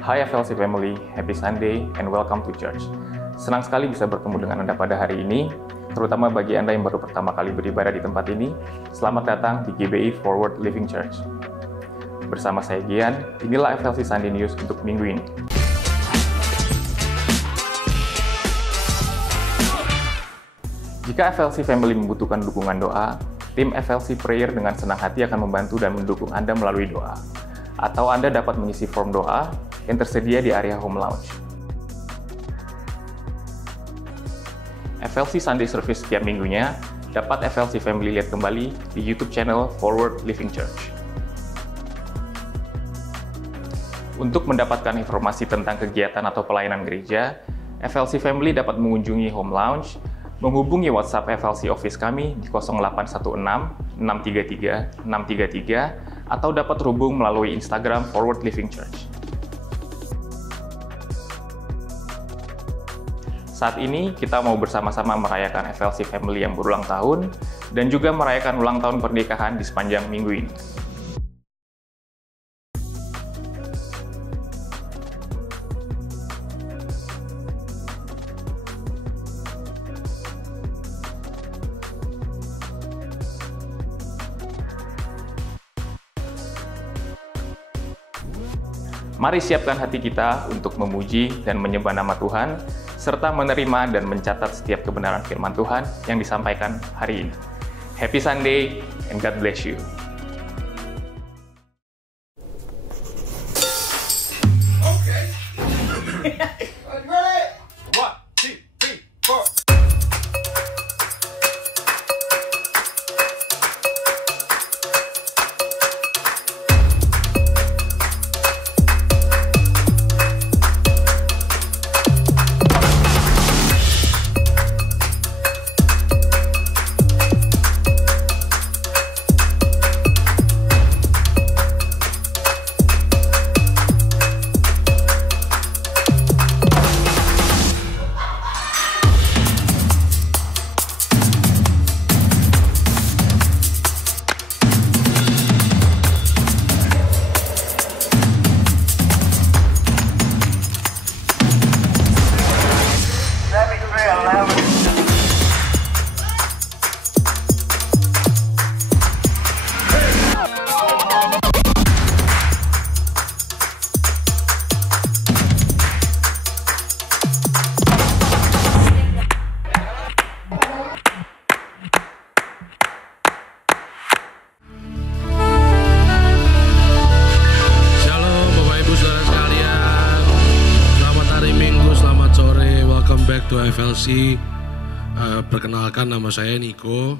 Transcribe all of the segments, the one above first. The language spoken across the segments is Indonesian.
Hai FLC Family, Happy Sunday and welcome to church. Senang sekali bisa bertemu dengan Anda pada hari ini, terutama bagi Anda yang baru pertama kali beribadah di tempat ini. Selamat datang di GBI Forward Living Church. Bersama saya Gian, inilah FLC Sunday News untuk minggu ini. Jika FLC Family membutuhkan dukungan doa, tim FLC Prayer dengan senang hati akan membantu dan mendukung Anda melalui doa. Atau Anda dapat mengisi form doa yang tersedia di area Home Lounge. FLC Sunday Service setiap minggunya dapat FLC Family lihat kembali di YouTube channel Forward Living Church. Untuk mendapatkan informasi tentang kegiatan atau pelayanan gereja, FLC Family dapat mengunjungi Home Lounge, menghubungi WhatsApp FLC Office kami di 0816 633 633 atau dapat terhubung melalui Instagram Forward Living Church. Saat ini kita mau bersama-sama merayakan FLC Family yang berulang tahun dan juga merayakan ulang tahun pernikahan di sepanjang minggu ini. Mari siapkan hati kita untuk memuji dan menyembah nama Tuhan, serta menerima dan mencatat setiap kebenaran firman Tuhan yang disampaikan hari ini. Happy Sunday, and God bless you. To FLC, perkenalkan nama saya Niko.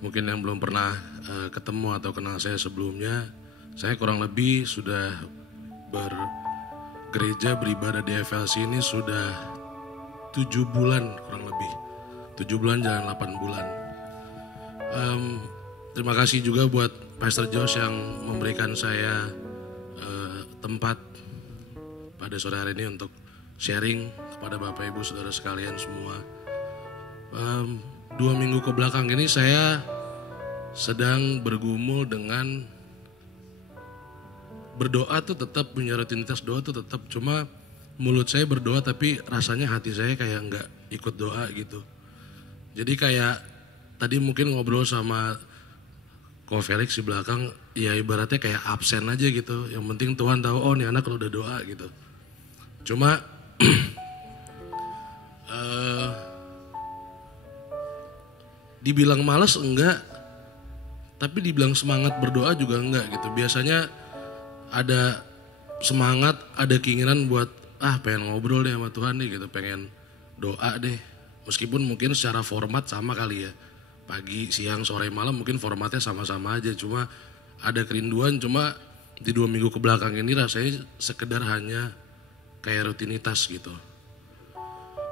Mungkin yang belum pernah ketemu atau kenal saya sebelumnya, saya kurang lebih sudah bergereja beribadah di FLC ini sudah 7 bulan kurang lebih. 7 bulan jalan 8 bulan. Terima kasih juga buat Pastor Josh yang memberikan saya tempat pada sore hari ini untuk sharing kepada Bapak Ibu Saudara sekalian semua. 2 minggu ke belakang ini saya sedang bergumul dengan berdoa tuh tetap, punya rutinitas doa tuh tetap. Cuma mulut saya berdoa tapi rasanya hati saya kayak nggak ikut doa gitu. Jadi kayak tadi mungkin ngobrol sama Ko Felix di belakang, ya ibaratnya kayak absen aja gitu. Yang penting Tuhan tahu, oh nih anak kalau udah doa gitu. Cuma dibilang malas enggak, tapi dibilang semangat berdoa juga enggak gitu. Biasanya ada semangat, ada keinginan buat pengen ngobrol deh sama Tuhan deh gitu, pengen doa deh. Meskipun mungkin secara format sama kali ya, pagi, siang, sore, malam mungkin formatnya sama-sama aja. Cuma ada kerinduan, cuma di 2 minggu ke belakang ini rasanya sekedar hanya kayak rutinitas gitu.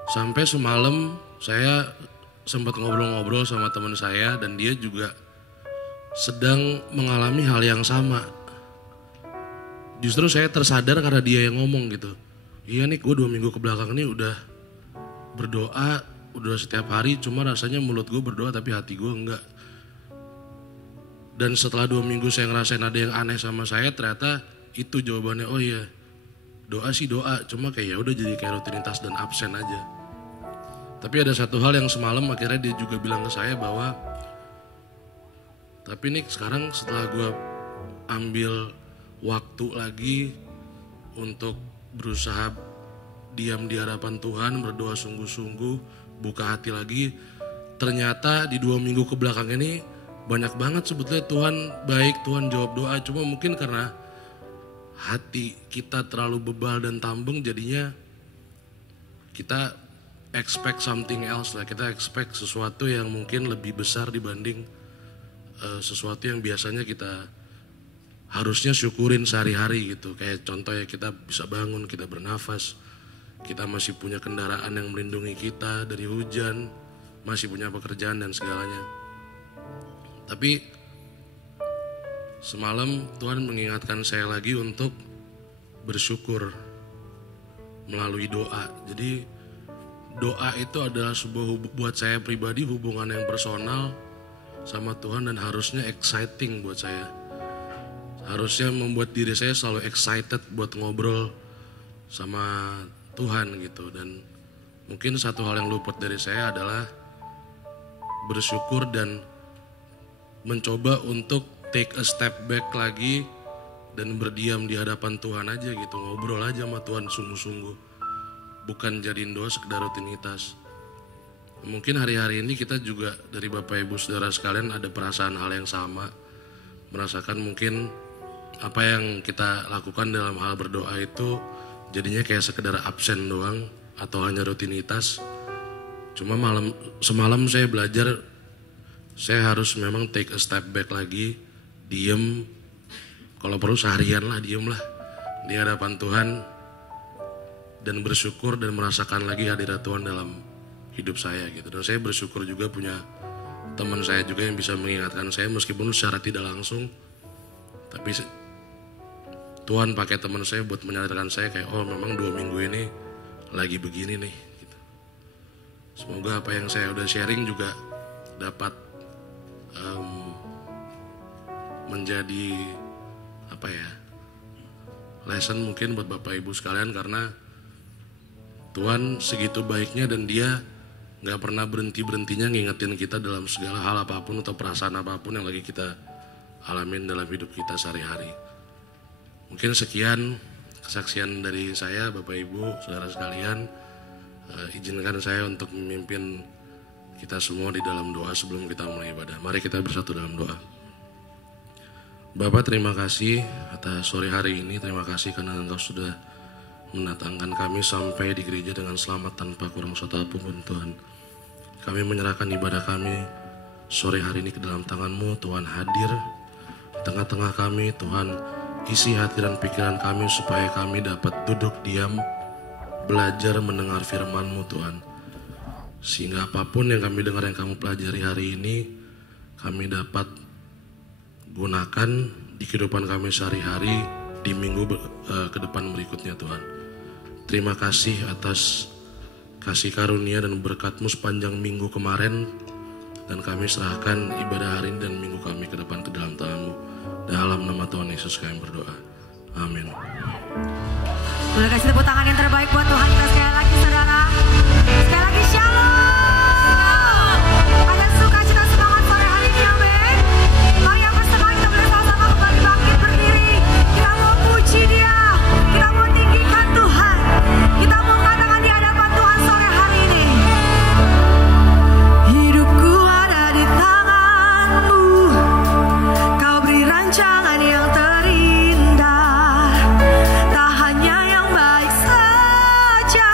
Sampai semalam saya sempat ngobrol-ngobrol sama teman saya dan dia juga sedang mengalami hal yang sama. Justru saya tersadar karena dia yang ngomong gitu. Iya nih, gue 2 minggu ke belakang ini udah berdoa, udah setiap hari, cuma rasanya mulut gue berdoa tapi hati gue enggak. Dan setelah 2 minggu saya ngerasain ada yang aneh sama saya, ternyata itu jawabannya. Oh iya, doa sih doa, cuma kayak ya udah jadi kayak rutinitas dan absen aja. Tapi ada satu hal yang semalam akhirnya dia juga bilang ke saya bahwa, tapi nih sekarang setelah gue ambil waktu lagi untuk berusaha diam di hadapan Tuhan, berdoa sungguh-sungguh, buka hati lagi, ternyata di 2 minggu ke belakang ini banyak banget sebetulnya Tuhan baik, Tuhan jawab doa. Cuma mungkin karena hati kita terlalu bebal dan tambeng, jadinya kita expect something else lah. Kita expect sesuatu yang mungkin lebih besar dibanding sesuatu yang biasanya kita harusnya syukurin sehari-hari gitu. Kayak contohnya kita bisa bangun, kita bernafas, kita masih punya kendaraan yang melindungi kita dari hujan, masih punya pekerjaan dan segalanya. Tapi semalam Tuhan mengingatkan saya lagi untuk bersyukur melalui doa. Jadi doa itu adalah sebuah buat saya pribadi hubungan yang personal sama Tuhan dan harusnya exciting buat saya. Harusnya membuat diri saya selalu excited buat ngobrol sama Tuhan gitu. Dan mungkin satu hal yang luput dari saya adalah bersyukur dan mencoba untuk take a step back lagi dan berdiam di hadapan Tuhan aja gitu, ngobrol aja sama Tuhan sungguh-sungguh, bukan jadiin doa sekedar rutinitas. Mungkin hari-hari ini kita juga dari Bapak Ibu Saudara sekalian ada perasaan hal yang sama, merasakan mungkin apa yang kita lakukan dalam hal berdoa itu jadinya kayak sekedar absen doang atau hanya rutinitas. Cuma semalam saya belajar, saya harus memang take a step back lagi, diem, kalau perlu seharian lah, diem lah di hadapan Tuhan dan bersyukur dan merasakan lagi hadirat Tuhan dalam hidup saya gitu. Dan saya bersyukur juga punya teman saya juga yang bisa mengingatkan saya meskipun secara tidak langsung, tapi Tuhan pakai teman saya buat menyadarkan saya kayak, oh memang 2 minggu ini lagi begini nih gitu. Semoga apa yang saya udah sharing juga dapat menjadi apa ya, lesson mungkin buat Bapak Ibu sekalian, karena Tuhan segitu baiknya dan Dia gak pernah berhentinya ngingetin kita dalam segala hal apapun atau perasaan apapun yang lagi kita alamin dalam hidup kita sehari-hari. Mungkin sekian kesaksian dari saya, Bapak Ibu Saudara sekalian. Izinkan saya untuk memimpin kita semua di dalam doa sebelum kita mulai ibadah. Mari kita bersatu dalam doa. Bapak, terima kasih atas sore hari ini. Terima kasih karena Engkau sudah mendatangkan kami sampai di gereja dengan selamat tanpa kurang satu apapun Tuhan. Kami menyerahkan ibadah kami sore hari ini ke dalam tangan-Mu. Tuhan hadir di tengah-tengah kami. Tuhan isi hati dan pikiran kami supaya kami dapat duduk diam, belajar mendengar firman-Mu Tuhan. Sehingga apapun yang kami dengar yang kami pelajari hari ini, kami dapat gunakan di kehidupan kami sehari-hari di minggu ke depan berikutnya Tuhan. Terima kasih atas kasih karunia dan berkat-Mu sepanjang minggu kemarin, dan kami serahkan ibadah hari ini dan minggu kami ke depan ke dalam tangan-Mu. Dalam nama Tuhan Yesus kami berdoa. Amin. Boleh kasih tepuk tangan yang terbaik buat Tuhan kita sekali lagi saudara. Sekali lagi shalom. Ada sukacita semangat sore hari ini, amin. Mari yang bersemangat kita boleh sama-sama kembali bangkit berdiri. Kita mau puji Dia, kita mau tinggikan Tuhan, kita mau katakan di hadapan Tuhan sore hari ini. Hidupku ada di tangan-Mu, Kau beri rancangan yang terindah, tak hanya yang baik saja.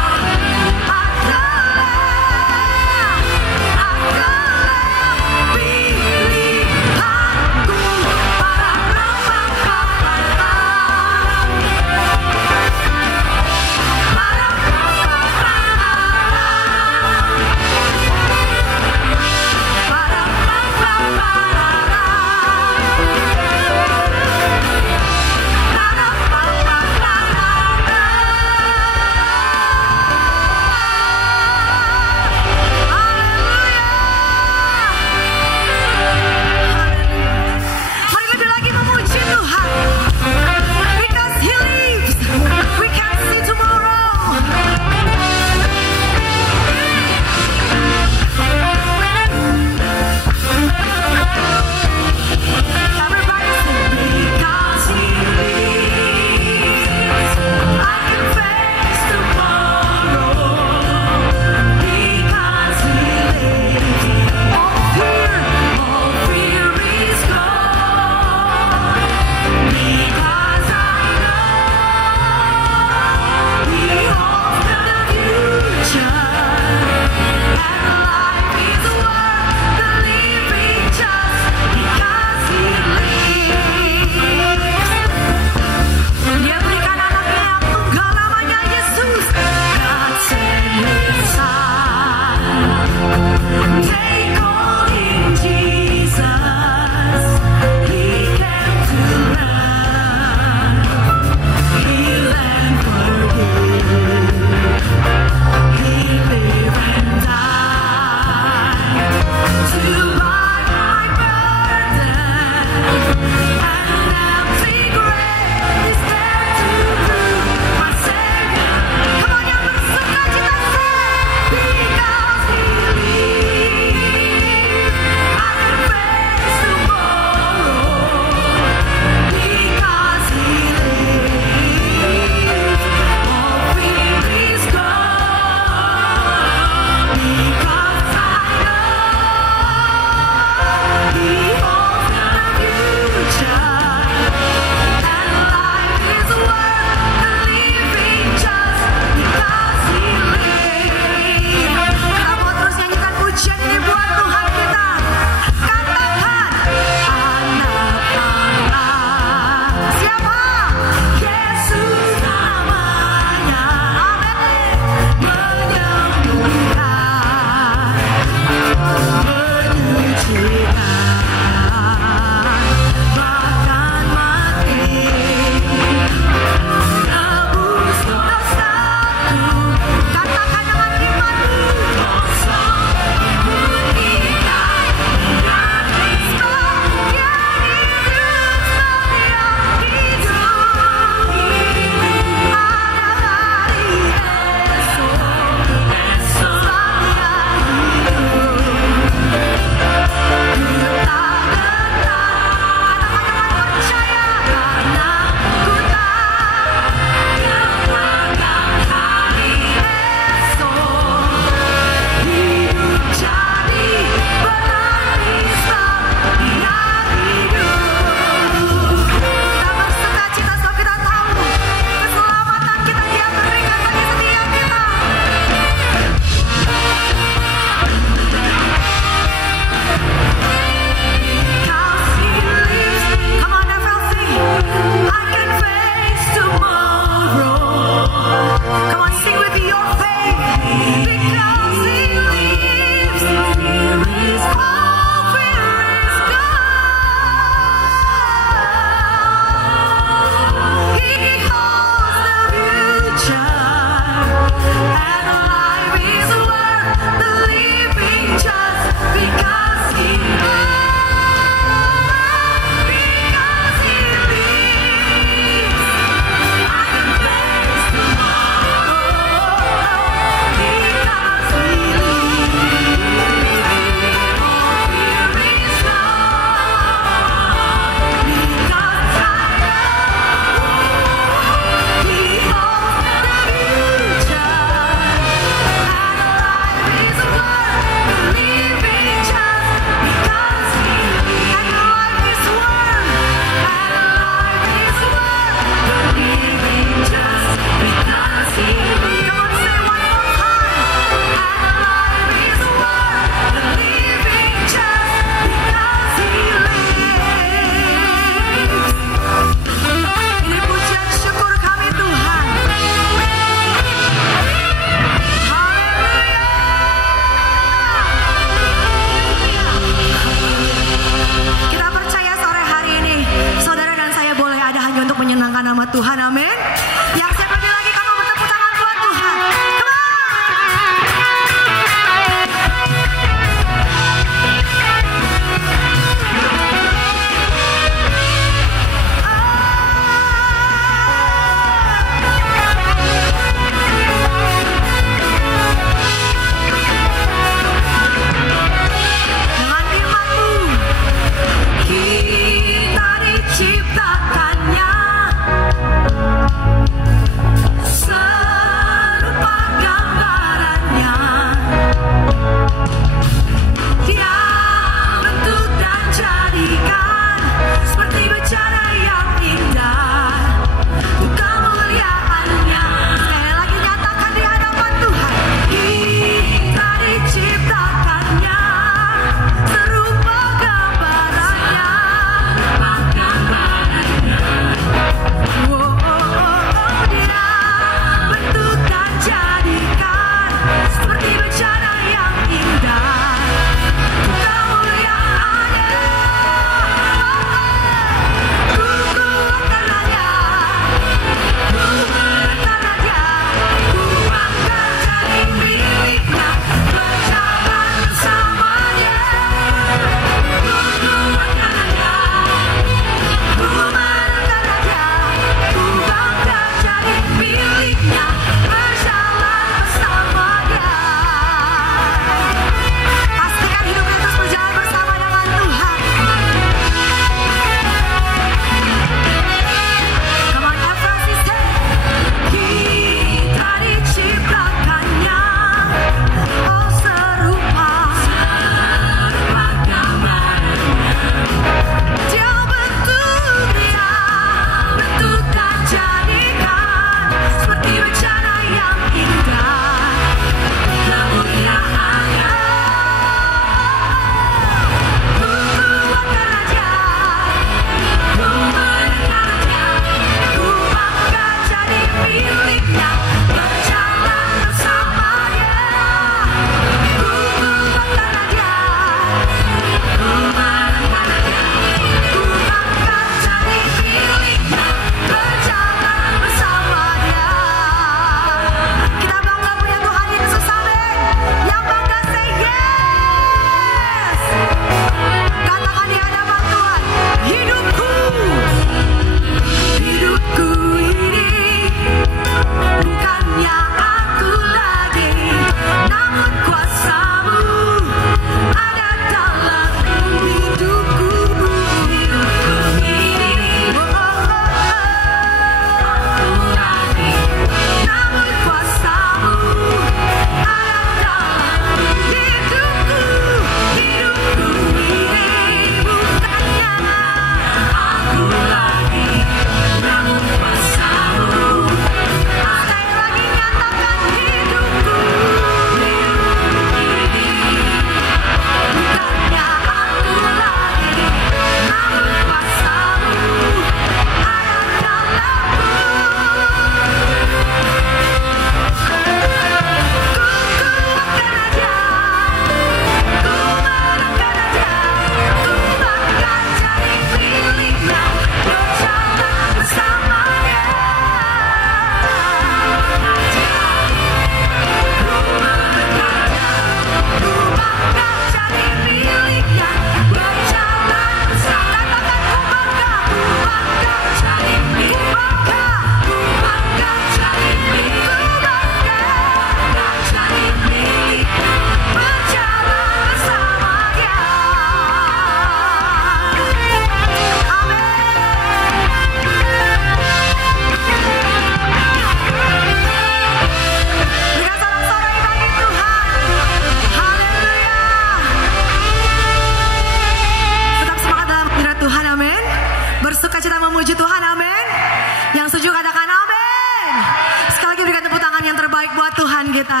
kita.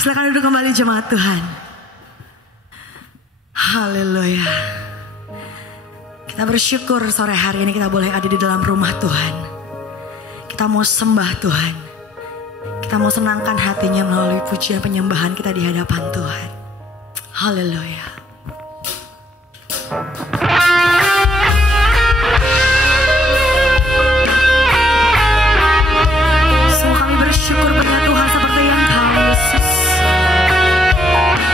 Silakan duduk kembali jemaat Tuhan. Haleluya. Kita bersyukur sore hari ini kita boleh ada di dalam rumah Tuhan. Kita mau sembah Tuhan. Kita mau senangkan hatinya melalui pujian penyembahan kita di hadapan Tuhan. Haleluya. Semua kami bersyukur pada Tuhan seperti yang Kau Yesus. Terima kasih Tuhan.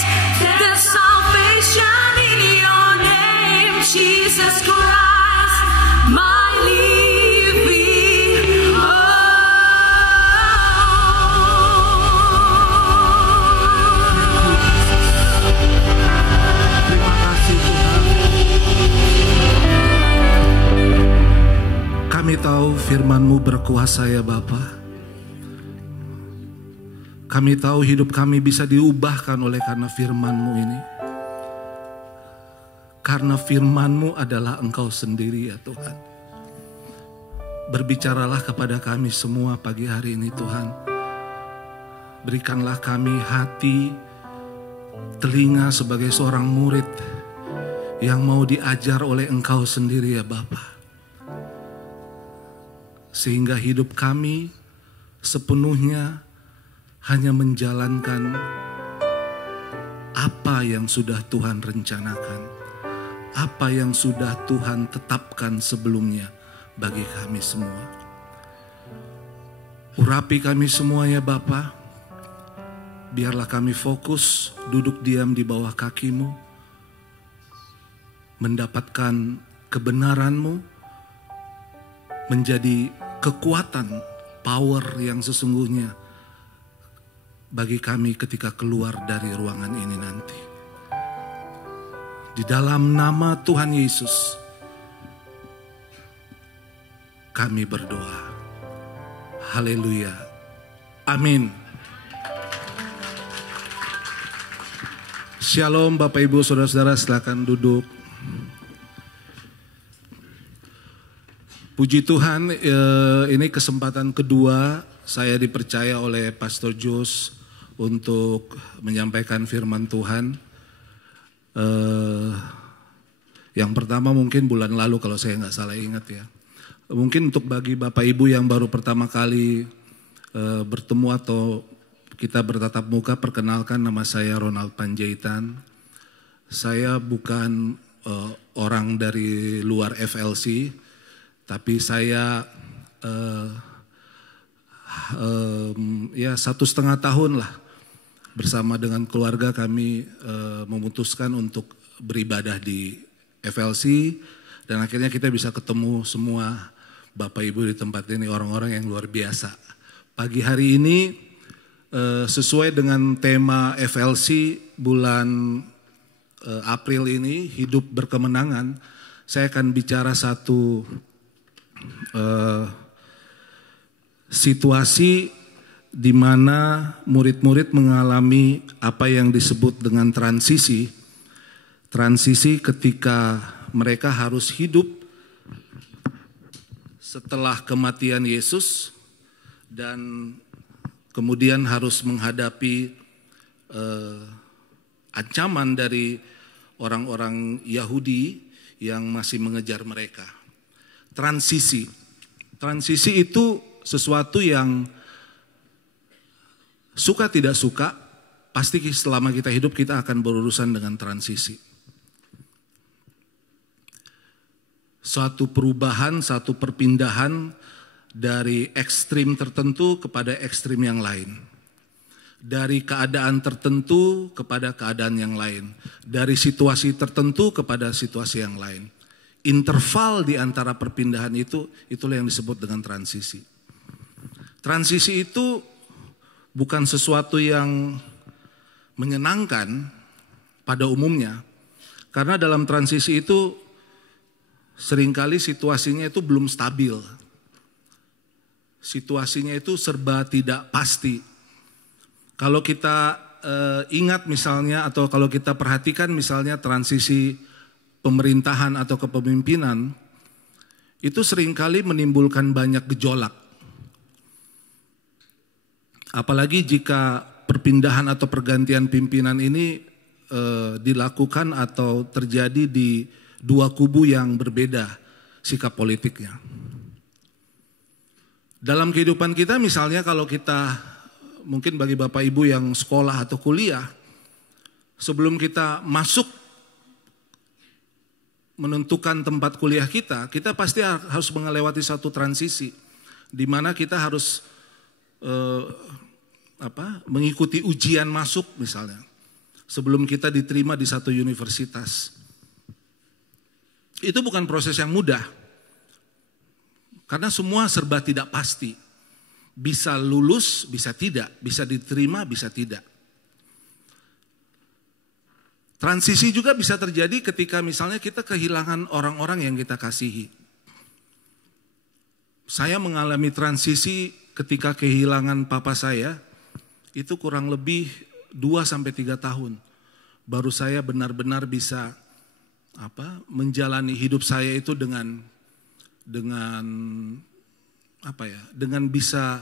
grace. There's salvation in your name, Jesus Christ, my living Terima kasih Tuhan. Kami tahu firman-Mu berkuasa ya Bapa. Kami tahu hidup kami bisa diubahkan oleh karena firman-Mu ini. Karena firman-Mu adalah Engkau sendiri ya Tuhan. Berbicaralah kepada kami semua pagi hari ini Tuhan. Berikanlah kami hati, telinga sebagai seorang murid yang mau diajar oleh Engkau sendiri ya Bapa. Sehingga hidup kami sepenuhnya hanya menjalankan apa yang sudah Tuhan rencanakan, apa yang sudah Tuhan tetapkan sebelumnya bagi kami semua. Urapi kami semua ya Bapa, biarlah kami fokus duduk diam di bawah kaki-Mu, mendapatkan kebenaran-Mu, menjadi kekuatan, power yang sesungguhnya bagi kami ketika keluar dari ruangan ini nanti. Di dalam nama Tuhan Yesus, kami berdoa. Haleluya. Amin. Shalom Bapak Ibu Saudara-saudara, silakan duduk. Puji Tuhan, ini kesempatan kedua saya dipercaya oleh Pastor Jos untuk menyampaikan firman Tuhan. Yang pertama mungkin bulan lalu kalau saya nggak salah ingat ya. Mungkin untuk bagi Bapak Ibu yang baru pertama kali bertemu atau kita bertatap muka, perkenalkan nama saya Ronald Panjaitan. Saya bukan orang dari luar FLC, tapi saya ya 1,5 tahun lah bersama dengan keluarga kami memutuskan untuk beribadah di FLC, dan akhirnya kita bisa ketemu semua Bapak Ibu di tempat ini, orang-orang yang luar biasa. Pagi hari ini sesuai dengan tema FLC bulan April ini, hidup berkemenangan, saya akan bicara satu situasi di mana murid-murid mengalami apa yang disebut dengan transisi. Transisi ketika mereka harus hidup setelah kematian Yesus dan kemudian harus menghadapi ancaman dari orang-orang Yahudi yang masih mengejar mereka. Transisi. Transisi itu sesuatu yang suka tidak suka, pasti selama kita hidup kita akan berurusan dengan transisi. Suatu perubahan, satu perpindahan dari ekstrim tertentu kepada ekstrim yang lain. Dari keadaan tertentu kepada keadaan yang lain. Dari situasi tertentu kepada situasi yang lain. Interval di antara perpindahan itulah yang disebut dengan transisi. Transisi itu bukan sesuatu yang menyenangkan pada umumnya. Karena dalam transisi itu seringkali situasinya itu belum stabil. Situasinya itu serba tidak pasti. Kalau kita ingat misalnya atau kalau kita perhatikan misalnya transisi pemerintahan atau kepemimpinan, itu seringkali menimbulkan banyak gejolak. Apalagi jika perpindahan atau pergantian pimpinan ini dilakukan atau terjadi di dua kubu yang berbeda sikap politiknya. Dalam kehidupan kita misalnya kalau kita, mungkin bagi Bapak Ibu yang sekolah atau kuliah, sebelum kita masuk menentukan tempat kuliah kita pasti harus melewati satu transisi di mana kita harus mengikuti ujian masuk misalnya. sebelum kita diterima di satu universitas. Itu bukan proses yang mudah. Karena semua serba tidak pasti. Bisa lulus, bisa tidak. Bisa diterima, bisa tidak. Transisi juga bisa terjadi ketika misalnya kita kehilangan orang-orang yang kita kasihi. Saya mengalami transisi ketika kehilangan papa saya, itu kurang lebih 2-3 tahun. Baru saya benar-benar bisa menjalani hidup saya itu dengan bisa,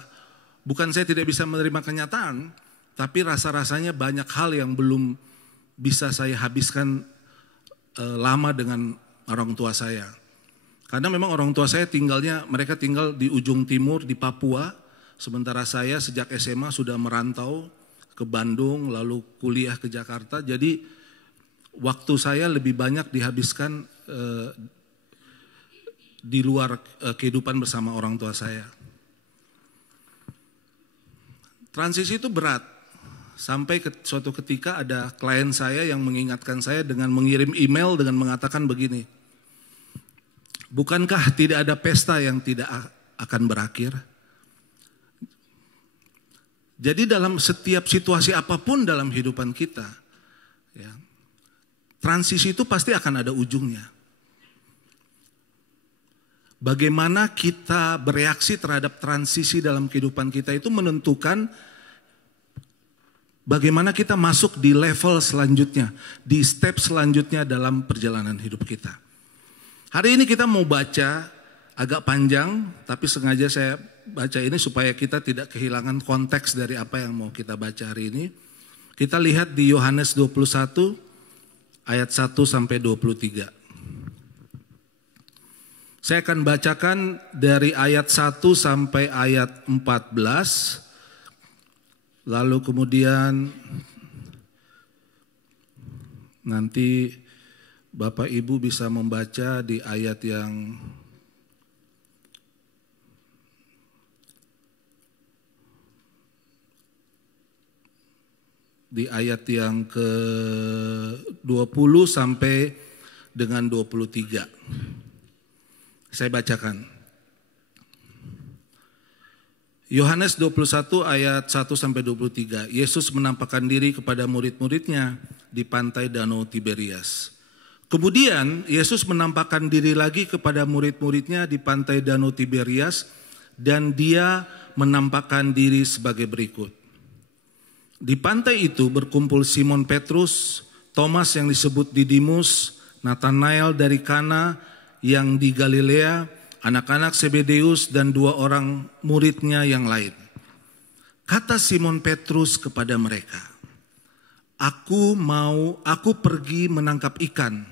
bukan saya tidak bisa menerima kenyataan, tapi rasa-rasanya banyak hal yang belum bisa saya habiskan lama dengan orang tua saya. Karena memang orang tua saya mereka tinggal di ujung timur di Papua, sementara saya sejak SMA sudah merantau ke Bandung, lalu kuliah ke Jakarta. Jadi waktu saya lebih banyak dihabiskan di luar kehidupan bersama orang tua saya. Transisi itu berat. Sampai suatu ketika ada klien saya yang mengingatkan saya dengan mengirim email dengan mengatakan begini, bukankah tidak ada pesta yang tidak akan berakhir? Jadi dalam setiap situasi apapun dalam kehidupan kita, ya, transisi itu pasti akan ada ujungnya. Bagaimana kita bereaksi terhadap transisi dalam kehidupan kita itu menentukan bagaimana kita masuk di level selanjutnya, di step selanjutnya dalam perjalanan hidup kita. Hari ini kita mau baca agak panjang, tapi sengaja saya baca ini supaya kita tidak kehilangan konteks dari apa yang mau kita baca hari ini. Kita lihat di Yohanes 21 ayat 1-23. Saya akan bacakan dari ayat 1 sampai ayat 14. Lalu kemudian nanti Bapak Ibu bisa membaca di ayat yang ke-20 sampai dengan 23. Saya bacakan. Yohanes 21 ayat 1-23. Yesus menampakkan diri kepada murid-muridnya di pantai Danau Tiberias. Kemudian Yesus menampakkan diri lagi kepada murid-muridnya di pantai Danau Tiberias dan dia menampakkan diri sebagai berikut. Di pantai itu berkumpul Simon Petrus, Thomas yang disebut Didimus, Nathanael dari Kana yang di Galilea, anak-anak Zebedeus dan 2 orang muridnya yang lain. Kata Simon Petrus kepada mereka, Aku pergi menangkap ikan.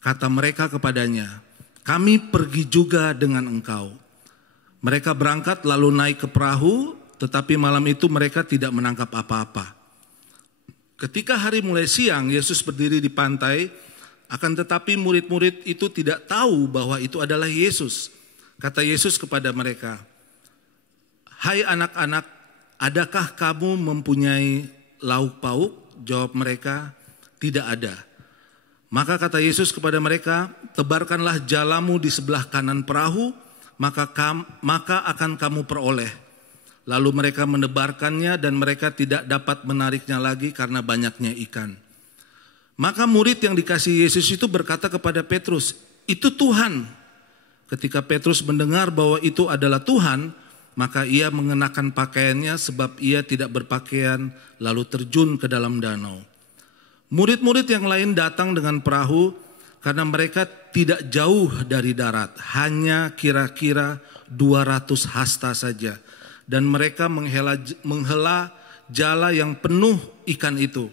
Kata mereka kepadanya, kami pergi juga dengan engkau. Mereka berangkat lalu naik ke perahu, tetapi malam itu mereka tidak menangkap apa-apa. Ketika hari mulai siang, Yesus berdiri di pantai, akan tetapi murid-murid itu tidak tahu bahwa itu adalah Yesus. Kata Yesus kepada mereka, Hai anak-anak, adakah kamu mempunyai lauk pauk? Jawab mereka, tidak ada. Maka kata Yesus kepada mereka, tebarkanlah jalamu di sebelah kanan perahu, maka akan kamu peroleh. Lalu mereka menebarkannya dan mereka tidak dapat menariknya lagi karena banyaknya ikan. Maka murid yang dikasihi Yesus itu berkata kepada Petrus, itu Tuhan. Ketika Petrus mendengar bahwa itu adalah Tuhan, maka ia mengenakan pakaiannya sebab ia tidak berpakaian, lalu terjun ke dalam danau. Murid-murid yang lain datang dengan perahu karena mereka tidak jauh dari darat, hanya kira-kira 200 hasta saja. Dan mereka menghela jala yang penuh ikan itu.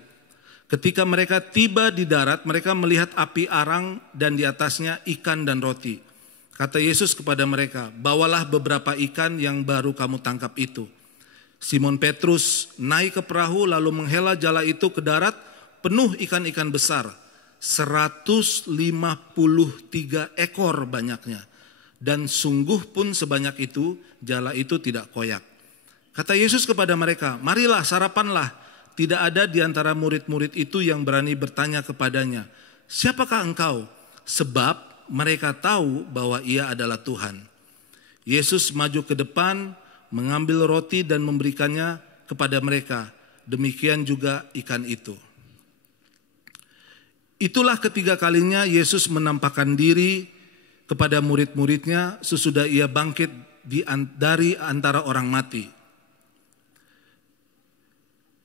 Ketika mereka tiba di darat, mereka melihat api arang dan di atasnya ikan dan roti. Kata Yesus kepada mereka, bawalah beberapa ikan yang baru kamu tangkap itu. Simon Petrus naik ke perahu lalu menghela jala itu ke darat penuh ikan-ikan besar. 153 ekor banyaknya. Dan sungguh pun sebanyak itu, jala itu tidak koyak. Kata Yesus kepada mereka, marilah sarapanlah. tidak ada di antara murid-murid itu yang berani bertanya kepadanya, "Siapakah engkau?" Sebab mereka tahu bahwa ia adalah Tuhan. Yesus maju ke depan, mengambil roti dan memberikannya kepada mereka. Demikian juga ikan itu. Itulah ketiga kalinya Yesus menampakkan diri kepada murid-muridnya sesudah ia bangkit dari antara orang mati.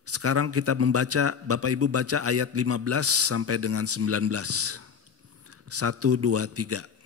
Sekarang kita membaca, Bapak Ibu baca ayat 15 sampai dengan 19. 1, 2, 3.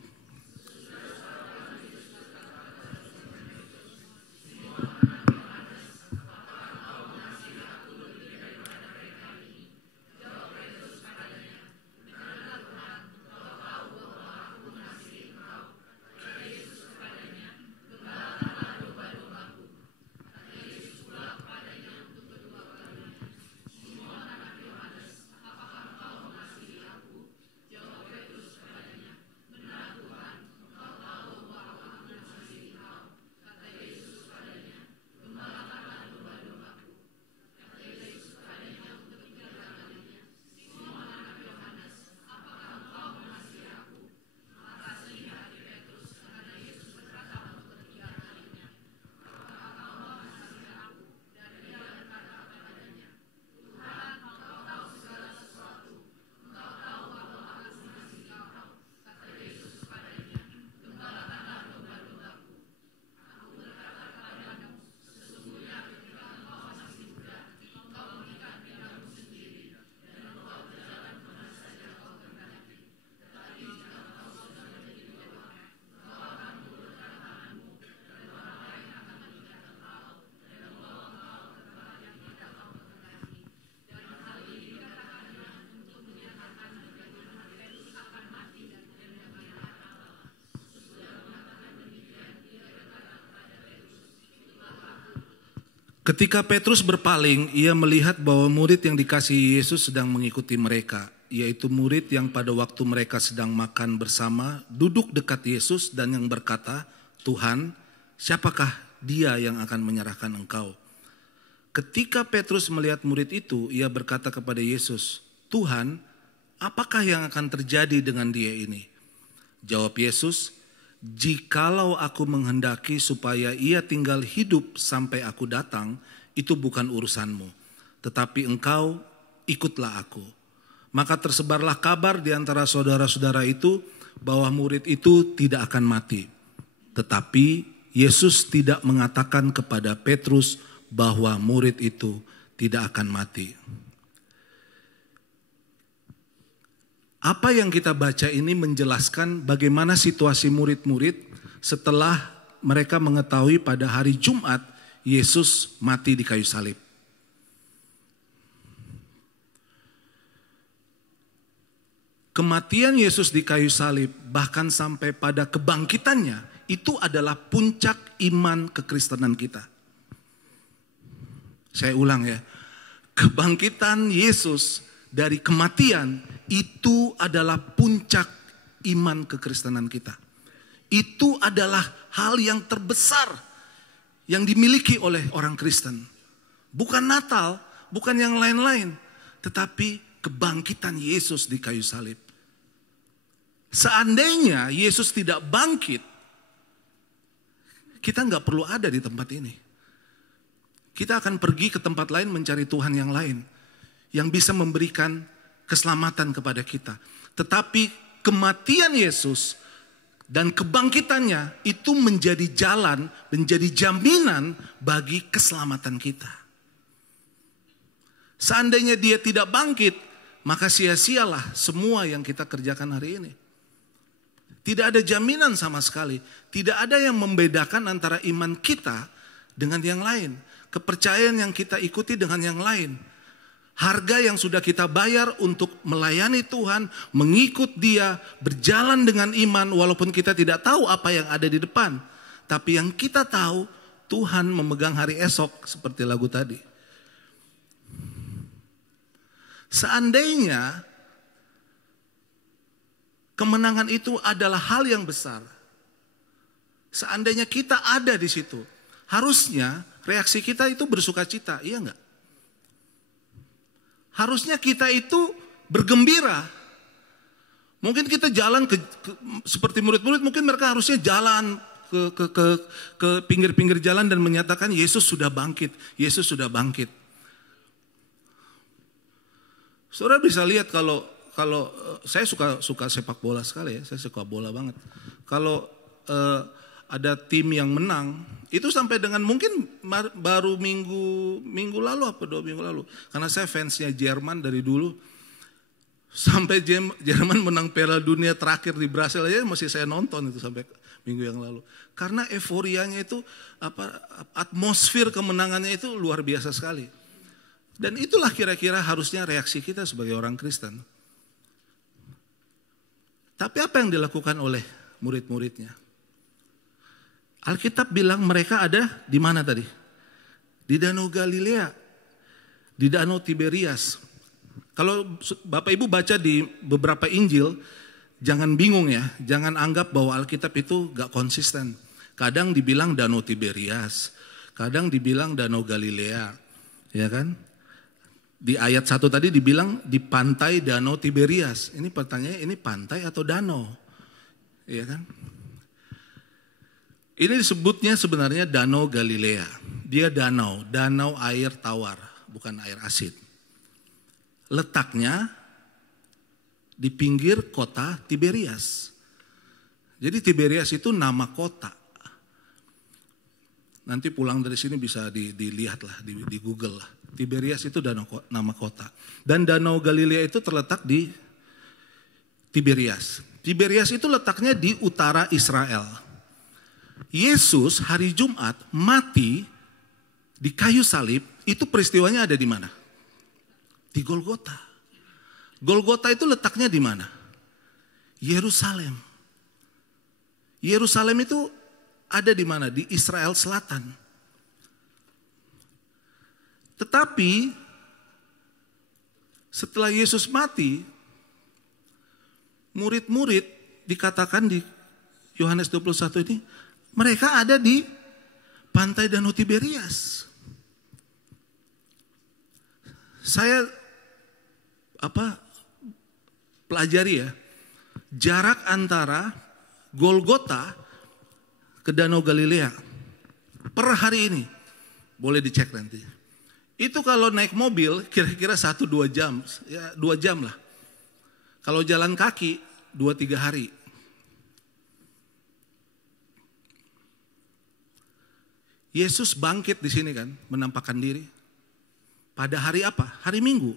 Ketika Petrus berpaling, ia melihat bahwa murid yang dikasihi Yesus sedang mengikuti mereka, yaitu murid yang pada waktu mereka sedang makan bersama, duduk dekat Yesus dan yang berkata, "Tuhan, siapakah dia yang akan menyerahkan engkau?" Ketika Petrus melihat murid itu, ia berkata kepada Yesus, "Tuhan, apakah yang akan terjadi dengan dia ini?" Jawab Yesus, "Jikalau aku menghendaki supaya ia tinggal hidup sampai aku datang, itu bukan urusanmu. Tetapi engkau ikutlah aku." Maka tersebarlah kabar di antara saudara-saudara itu bahwa murid itu tidak akan mati. Tetapi Yesus tidak mengatakan kepada Petrus bahwa murid itu tidak akan mati. Apa yang kita baca ini menjelaskan bagaimana situasi murid-murid setelah mereka mengetahui pada hari Jumat Yesus mati di kayu salib. Kematian Yesus di kayu salib bahkan sampai pada kebangkitannya itu adalah puncak iman kekristenan kita. Saya ulang ya, kebangkitan Yesus dari kematian itu adalah puncak iman kekristenan kita. Itu adalah hal yang terbesar yang dimiliki oleh orang Kristen. Bukan Natal, bukan yang lain-lain, tetapi kebangkitan Yesus di kayu salib. Seandainya Yesus tidak bangkit, kita nggak perlu ada di tempat ini. Kita akan pergi ke tempat lain mencari Tuhan yang lain, yang bisa memberikan keselamatan kepada kita. Tetapi kematian Yesus dan kebangkitannya itu menjadi jalan, menjadi jaminan bagi keselamatan kita. Seandainya dia tidak bangkit, maka sia-sialah semua yang kita kerjakan hari ini. Tidak ada jaminan sama sekali. Tidak ada yang membedakan antara iman kita dengan yang lain. Kepercayaan yang kita ikuti dengan yang lain. Harga yang sudah kita bayar untuk melayani Tuhan, mengikut Dia, berjalan dengan iman walaupun kita tidak tahu apa yang ada di depan. Tapi yang kita tahu, Tuhan memegang hari esok seperti lagu tadi. Seandainya kemenangan itu adalah hal yang besar, seandainya kita ada di situ, harusnya reaksi kita itu bersuka cita, iya enggak? Harusnya kita itu bergembira. Mungkin kita jalan seperti murid-murid, mungkin mereka harusnya jalan ke pinggir-pinggir jalan dan menyatakan Yesus sudah bangkit, Yesus sudah bangkit. Saudara bisa lihat kalau saya suka sepak bola sekali ya, saya suka bola banget. Kalau ada tim yang menang, itu sampai dengan mungkin baru minggu lalu apa 2 minggu lalu, karena saya fansnya Jerman dari dulu. Sampai Jerman menang Piala Dunia terakhir di Brasil aja masih saya nonton itu sampai minggu yang lalu. Karena euforianya itu, atmosfer kemenangannya itu luar biasa sekali. Dan itulah kira-kira harusnya reaksi kita sebagai orang Kristen. Tapi apa yang dilakukan oleh murid-muridnya? Alkitab bilang mereka ada di mana tadi? Di Danau Galilea, di Danau Tiberias. Kalau Bapak Ibu baca di beberapa Injil, jangan bingung ya, jangan anggap bahwa Alkitab itu gak konsisten. Kadang dibilang Danau Tiberias, kadang dibilang Danau Galilea, ya kan? Di ayat 1 tadi dibilang di pantai Danau Tiberias. Ini pertanyaannya, ini pantai atau danau? Ya kan? Ini disebutnya sebenarnya Danau Galilea. Dia danau air tawar, bukan air asin. Letaknya di pinggir kota Tiberias. Jadi Tiberias itu nama kota. Nanti pulang dari sini bisa dilihat lah, di Google lah. Tiberias itu nama kota. Dan Danau Galilea itu terletak di Tiberias. Tiberias itu letaknya di utara Israel. Yesus hari Jumat mati di kayu salib, itu peristiwanya ada di mana? Di Golgota. Golgota itu letaknya di mana? Yerusalem. Yerusalem itu ada di mana? Di Israel Selatan. Tetapi setelah Yesus mati, murid-murid dikatakan di Yohanes 21 ini, mereka ada di pantai Danau Tiberias. Saya pelajari ya, jarak antara Golgota ke Danau Galilea per hari ini, boleh dicek nanti. Itu kalau naik mobil kira-kira 1-2 jam, ya 2 jam lah. Kalau jalan kaki 2-3 hari. Yesus bangkit di sini kan, menampakkan diri. Pada hari apa? Hari Minggu.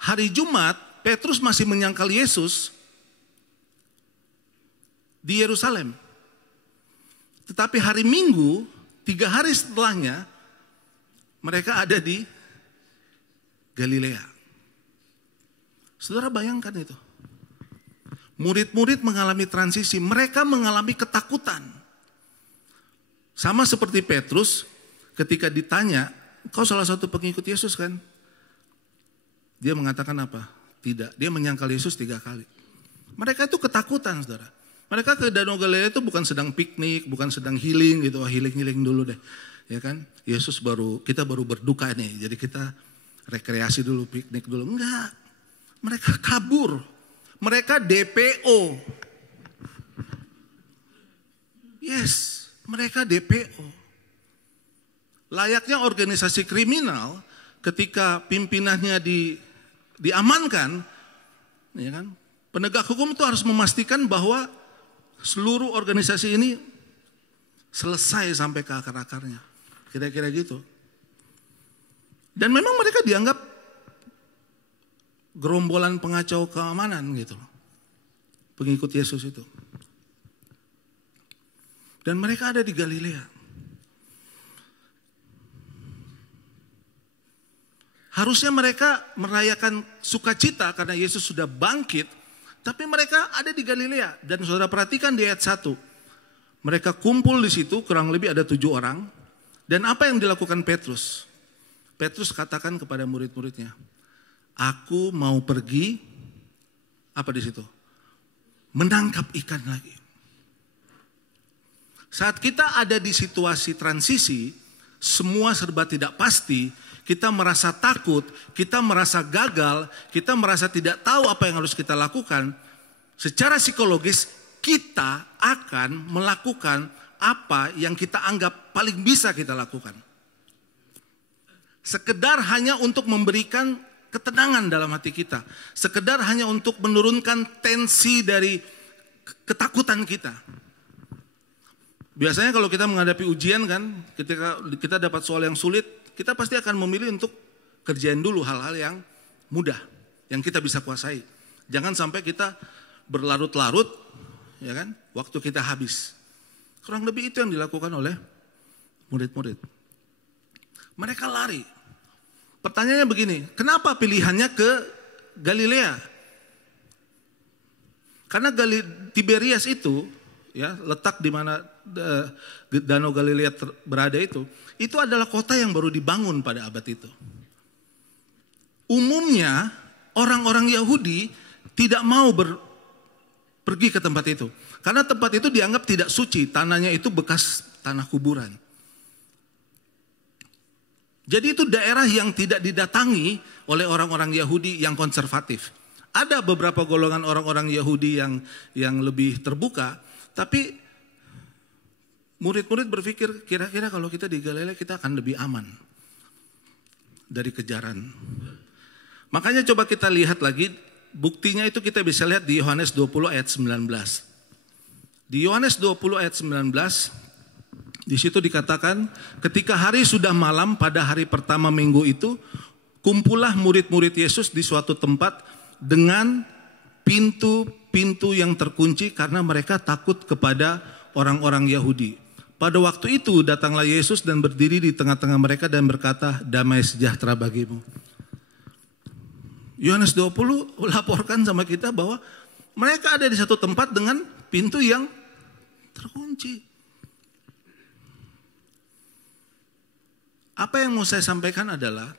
Hari Jumat, Petrus masih menyangkal Yesus di Yerusalem. Tetapi hari Minggu, 3 hari setelahnya, mereka ada di Galilea. Saudara bayangkan itu. Murid-murid mengalami transisi, mereka mengalami ketakutan. Sama seperti Petrus ketika ditanya, kau salah satu pengikut Yesus kan? Dia mengatakan apa? Tidak, dia menyangkal Yesus 3 kali. Mereka itu ketakutan, saudara. Mereka ke Danau Galilea itu bukan sedang piknik, bukan sedang healing gitu, healing dulu deh. Ya kan? Kita baru berduka nih, jadi kita rekreasi dulu, piknik dulu. Enggak, mereka kabur. Mereka DPO. Yes, mereka DPO. Layaknya organisasi kriminal ketika pimpinannya diamankan, ya kan? Penegak hukum itu harus memastikan bahwa seluruh organisasi ini selesai sampai ke akar-akarnya. Kira-kira gitu. Dan memang mereka dianggap gerombolan pengacau keamanan gitu. Pengikut Yesus itu. Dan mereka ada di Galilea. Harusnya mereka merayakan sukacita karena Yesus sudah bangkit, tapi mereka ada di Galilea. Dan saudara perhatikan di ayat 1. Mereka kumpul di situ, kurang lebih ada 7 orang. Dan apa yang dilakukan Petrus? Petrus katakan kepada murid-muridnya, aku mau pergi, apa di situ? Menangkap ikan lagi. Saat kita ada di situasi transisi, semua serba tidak pasti, kita merasa takut, kita merasa gagal, kita merasa tidak tahu apa yang harus kita lakukan, secara psikologis kita akan melakukan apa yang kita anggap paling bisa kita lakukan. Sekedar hanya untuk memberikan ketenangan dalam hati kita. Sekedar hanya untuk menurunkan tensi dari ketakutan kita. Biasanya kalau kita menghadapi ujian kan, ketika kita dapat soal yang sulit, kita pasti akan memilih untuk kerjain dulu hal-hal yang mudah, yang kita bisa kuasai. Jangan sampai kita berlarut-larut, ya kan, waktu kita habis. Kurang lebih itu yang dilakukan oleh murid-murid. Mereka lari. Pertanyaannya begini, kenapa pilihannya ke Galilea? Karena Tiberias itu, ya, letak di mana Danau Galilea berada itu adalah kota yang baru dibangun pada abad itu. Umumnya orang-orang Yahudi tidak mau pergi ke tempat itu. Karena tempat itu dianggap tidak suci, tanahnya itu bekas tanah kuburan. Jadi itu daerah yang tidak didatangi oleh orang-orang Yahudi yang konservatif. Ada beberapa golongan orang-orang Yahudi yang lebih terbuka, tapi murid-murid berpikir kira-kira kalau kita di Galilea kita akan lebih aman dari kejaran. Makanya coba kita lihat lagi, buktinya itu kita bisa lihat di Yohanes 20 ayat 19. Di Yohanes 20 ayat 19, di situ dikatakan, ketika hari sudah malam pada hari pertama minggu itu, kumpullah murid-murid Yesus di suatu tempat dengan pintu-pintu yang terkunci karena mereka takut kepada orang-orang Yahudi. Pada waktu itu datanglah Yesus dan berdiri di tengah-tengah mereka dan berkata, damai sejahtera bagimu. Yohanes 20 laporkan sama kita bahwa mereka ada di satu tempat dengan pintu yang terkunci. Apa yang mau saya sampaikan adalah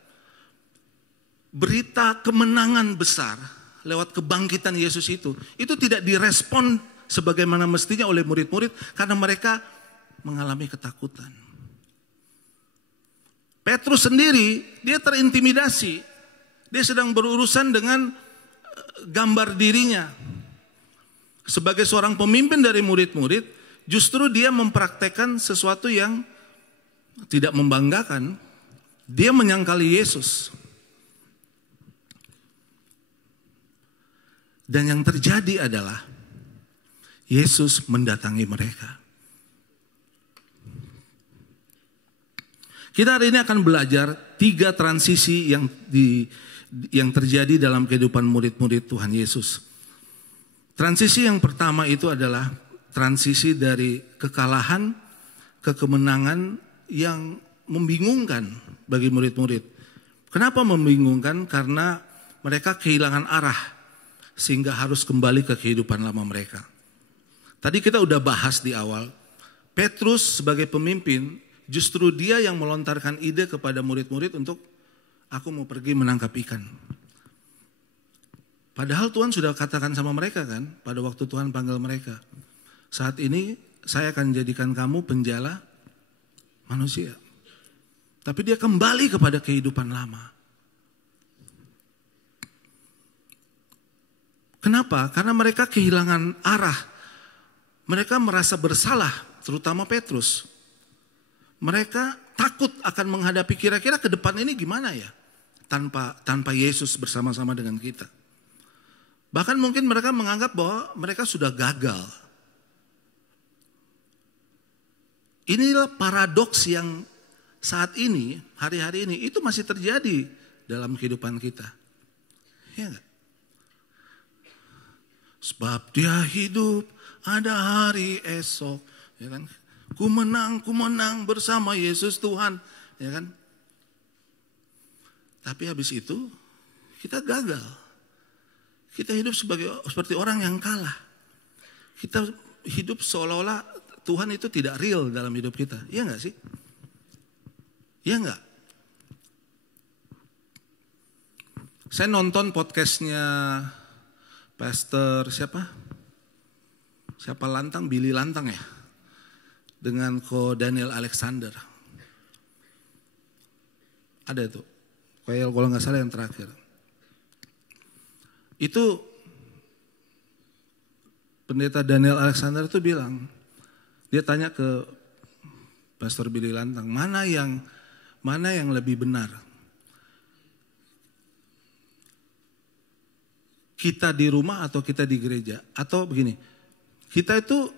berita kemenangan besar lewat kebangkitan Yesus itu tidak direspon sebagaimana mestinya oleh murid-murid karena mereka mengalami ketakutan. Petrus sendiri dia terintimidasi. Dia sedang berurusan dengan gambar dirinya. Sebagai seorang pemimpin dari murid-murid, justru dia mempraktekkan sesuatu yang tidak membanggakan. Dia menyangkali Yesus. Dan yang terjadi adalah Yesus mendatangi mereka. Kita hari ini akan belajar 3 transisi yang terjadi dalam kehidupan murid-murid Tuhan Yesus. Transisi yang pertama itu adalah transisi dari kekalahan ke kemenangan yang membingungkan bagi murid-murid. Kenapa membingungkan? Karena mereka kehilangan arah sehingga harus kembali ke kehidupan lama mereka. Tadi kita udah bahas di awal, Petrus sebagai pemimpin justru dia yang melontarkan ide kepada murid-murid untuk aku mau pergi menangkap ikan. Padahal Tuhan sudah katakan sama mereka kan, pada waktu Tuhan panggil mereka, saat ini saya akan jadikan kamu penjala manusia. Tapi dia kembali kepada kehidupan lama. Kenapa? Karena mereka kehilangan arah. Mereka merasa bersalah, terutama Petrus. Mereka takut akan menghadapi kira-kira ke depan ini gimana ya? Tanpa Yesus bersama-sama dengan kita. Bahkan mungkin mereka menganggap bahwa mereka sudah gagal. Inilah paradoks yang saat ini, hari-hari ini, itu masih terjadi dalam kehidupan kita. Ya enggak? Sebab dia hidup, ada hari esok. Ya kan? Ku menang bersama Yesus Tuhan. Ya kan? Tapi habis itu, kita gagal. Kita hidup seperti orang yang kalah. Kita hidup seolah-olah Tuhan itu tidak real dalam hidup kita. Iya enggak sih? Iya enggak? Saya nonton podcastnya Pastor siapa? Siapa Lantang? Billy Lantang ya? Dengan Ko Daniel Alexander. Ada tuh. Kayak kalau nggak salah yang terakhir. Itu pendeta Daniel Alexander itu bilang, dia tanya ke Pastor Billy Lantang, mana yang lebih benar? Kita di rumah atau kita di gereja? Atau begini, kita itu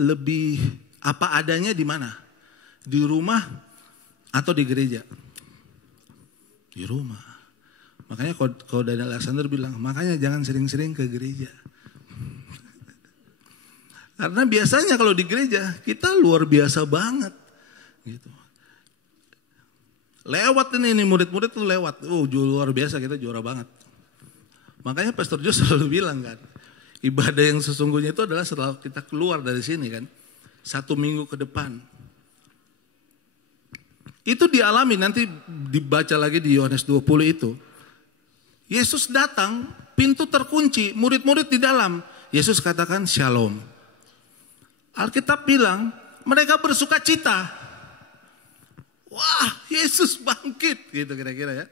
lebih apa adanya di mana? Di rumah atau di gereja? Di rumah. Makanya kalau Daniel Alexander bilang, makanya jangan sering-sering ke gereja. Karena biasanya kalau di gereja kita luar biasa banget, gitu. Lewat ini murid-murid tuh lewat, luar biasa, kita juara banget. Makanya Pastor Jo selalu bilang kan, ibadah yang sesungguhnya itu adalah setelah kita keluar dari sini kan, 1 minggu ke depan. Itu dialami, nanti dibaca lagi di Yohanes 20 itu. Yesus datang, pintu terkunci, murid-murid di dalam. Yesus katakan shalom. Alkitab bilang mereka bersuka cita. Wah, Yesus bangkit, gitu kira-kira ya.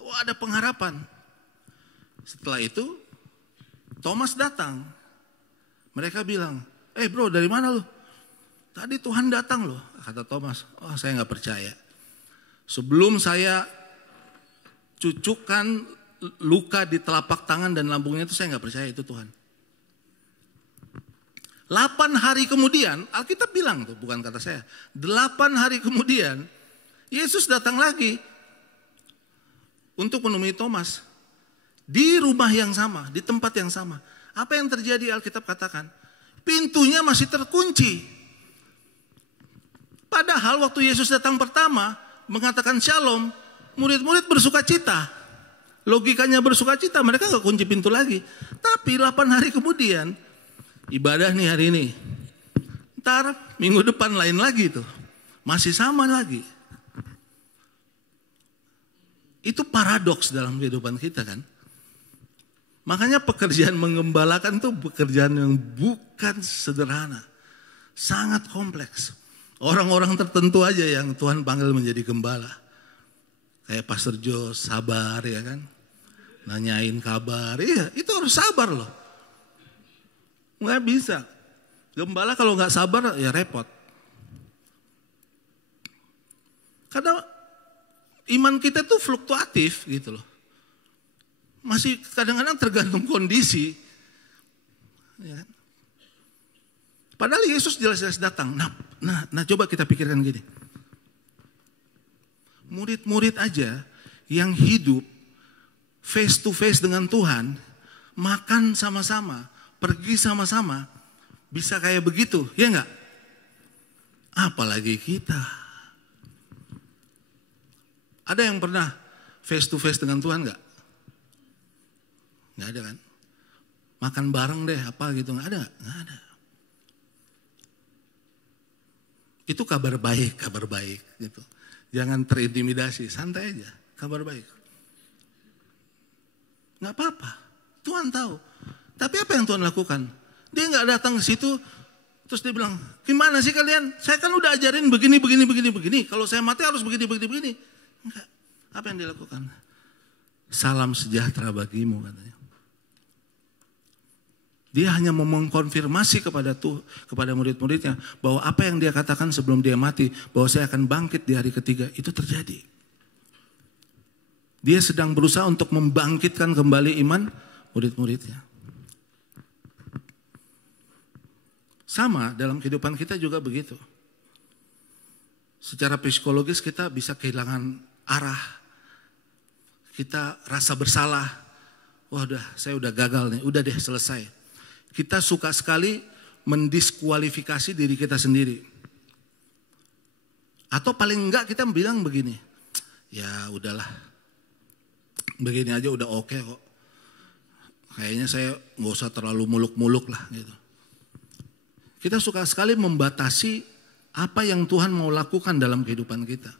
Wah, ada pengharapan. Setelah itu Thomas datang. Mereka bilang, bro, dari mana lu? Tadi Tuhan datang loh, kata Thomas. Oh, saya nggak percaya. Sebelum saya cucukkan luka di telapak tangan dan lambungnya itu, saya nggak percaya itu Tuhan. 8 hari kemudian, Alkitab bilang tuh, bukan kata saya. 8 hari kemudian, Yesus datang lagi untuk menemui Thomas. Di rumah yang sama, di tempat yang sama. Apa yang terjadi Alkitab katakan? Pintunya masih terkunci. Padahal waktu Yesus datang pertama, mengatakan shalom, murid-murid bersuka cita. Logikanya bersuka cita, mereka gak kunci pintu lagi. Tapi 8 hari kemudian, ibadah nih hari ini. Ntar minggu depan lain lagi tuh. Masih sama lagi. Itu paradoks dalam kehidupan kita kan. Makanya pekerjaan mengembalakan itu pekerjaan yang bukan sederhana. Sangat kompleks. Orang-orang tertentu aja yang Tuhan panggil menjadi gembala. Kayak Pastor Jo sabar ya kan. Nanyain kabar. Iya, itu harus sabar loh. Nggak bisa. Gembala kalau nggak sabar ya repot. Karena iman kita tuh fluktuatif gitu loh. Masih kadang-kadang tergantung kondisi. Ya kan? Padahal Yesus jelas-jelas datang. Nah coba kita pikirkan gini. Murid-murid aja yang hidup face to face dengan Tuhan, makan sama-sama, pergi sama-sama, bisa kayak begitu, ya enggak? Apalagi kita. Ada yang pernah face to face dengan Tuhan enggak? Enggak ada kan? Makan bareng deh apa gitu, enggak ada enggak? Enggak ada. Itu kabar baik gitu. Jangan terintimidasi, santai aja, kabar baik. Nggak apa-apa, Tuhan tahu. Tapi apa yang Tuhan lakukan? Dia nggak datang ke situ, terus dia bilang, gimana sih kalian? Saya kan udah ajarin begini. Kalau saya mati harus begini. Enggak. Apa yang dia lakukan? Salam sejahtera bagimu katanya. Dia hanya mau mengkonfirmasi kepada murid-muridnya bahwa apa yang dia katakan sebelum dia mati, bahwa saya akan bangkit di hari ketiga, itu terjadi. Dia sedang berusaha untuk membangkitkan kembali iman murid-muridnya. Sama dalam kehidupan kita juga begitu. Secara psikologis kita bisa kehilangan arah. Kita rasa bersalah. Wah saya udah gagal nih, udah deh selesai. Kita suka sekali mendiskualifikasi diri kita sendiri. Atau paling enggak kita bilang begini, ya udahlah, begini aja udah oke kok. Kayaknya saya nggak usah terlalu muluk-muluk lah gitu. Kita suka sekali membatasi apa yang Tuhan mau lakukan dalam kehidupan kita.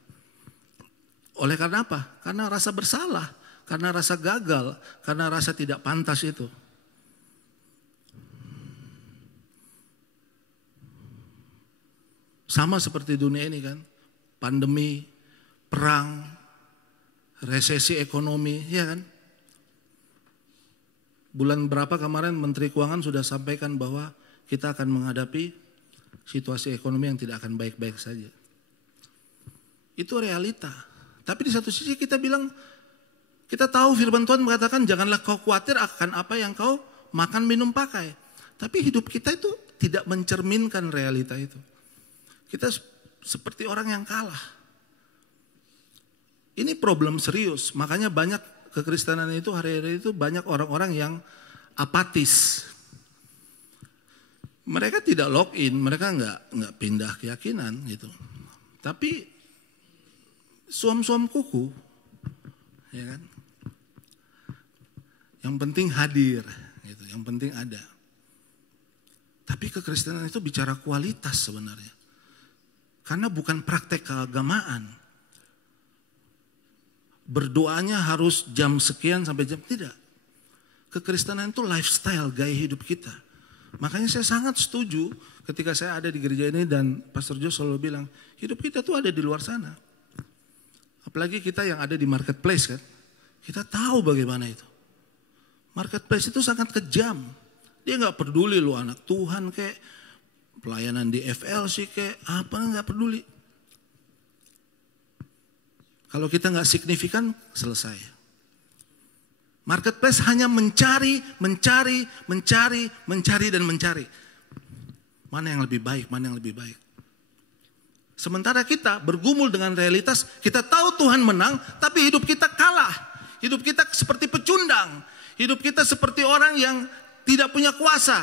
Oleh karena apa? Karena rasa bersalah, karena rasa gagal, karena rasa tidak pantas itu. Sama seperti dunia ini kan. pandemi, perang, resesi ekonomi, ya kan? Bulan berapa kemarin Menteri Keuangan sudah sampaikan bahwa kita akan menghadapi situasi ekonomi yang tidak akan baik-baik saja. Itu realita. Tapi di satu sisi kita bilang, kita tahu firman Tuhan mengatakan janganlah kau khawatir akan apa yang kau makan, minum, pakai. Tapi hidup kita itu tidak mencerminkan realita itu. Kita seperti orang yang kalah. Ini problem serius, makanya banyak kekristenan itu hari-hari itu banyak orang-orang yang apatis. Mereka tidak login, mereka nggak pindah keyakinan gitu. Tapi suam-suam kuku, ya kan? Yang penting hadir, gitu. Yang penting ada. Tapi kekristenan itu bicara kualitas sebenarnya, karena bukan praktek keagamaan. Berdoanya harus jam sekian sampai jam, tidak. Kekristenan itu lifestyle, gaya hidup kita. Makanya saya sangat setuju ketika saya ada di gereja ini dan Pastor Jo selalu bilang, hidup kita tuh ada di luar sana. Apalagi kita yang ada di marketplace kan. Kita tahu bagaimana itu. Marketplace itu sangat kejam. Dia gak peduli lu anak Tuhan kayak pelayanan di FLC kayak apa, gak peduli. Kalau kita nggak signifikan, selesai. Marketplace hanya mencari. Mana yang lebih baik, mana yang lebih baik. Sementara kita bergumul dengan realitas, kita tahu Tuhan menang, tapi hidup kita kalah. Hidup kita seperti pecundang. Hidup kita seperti orang yang tidak punya kuasa.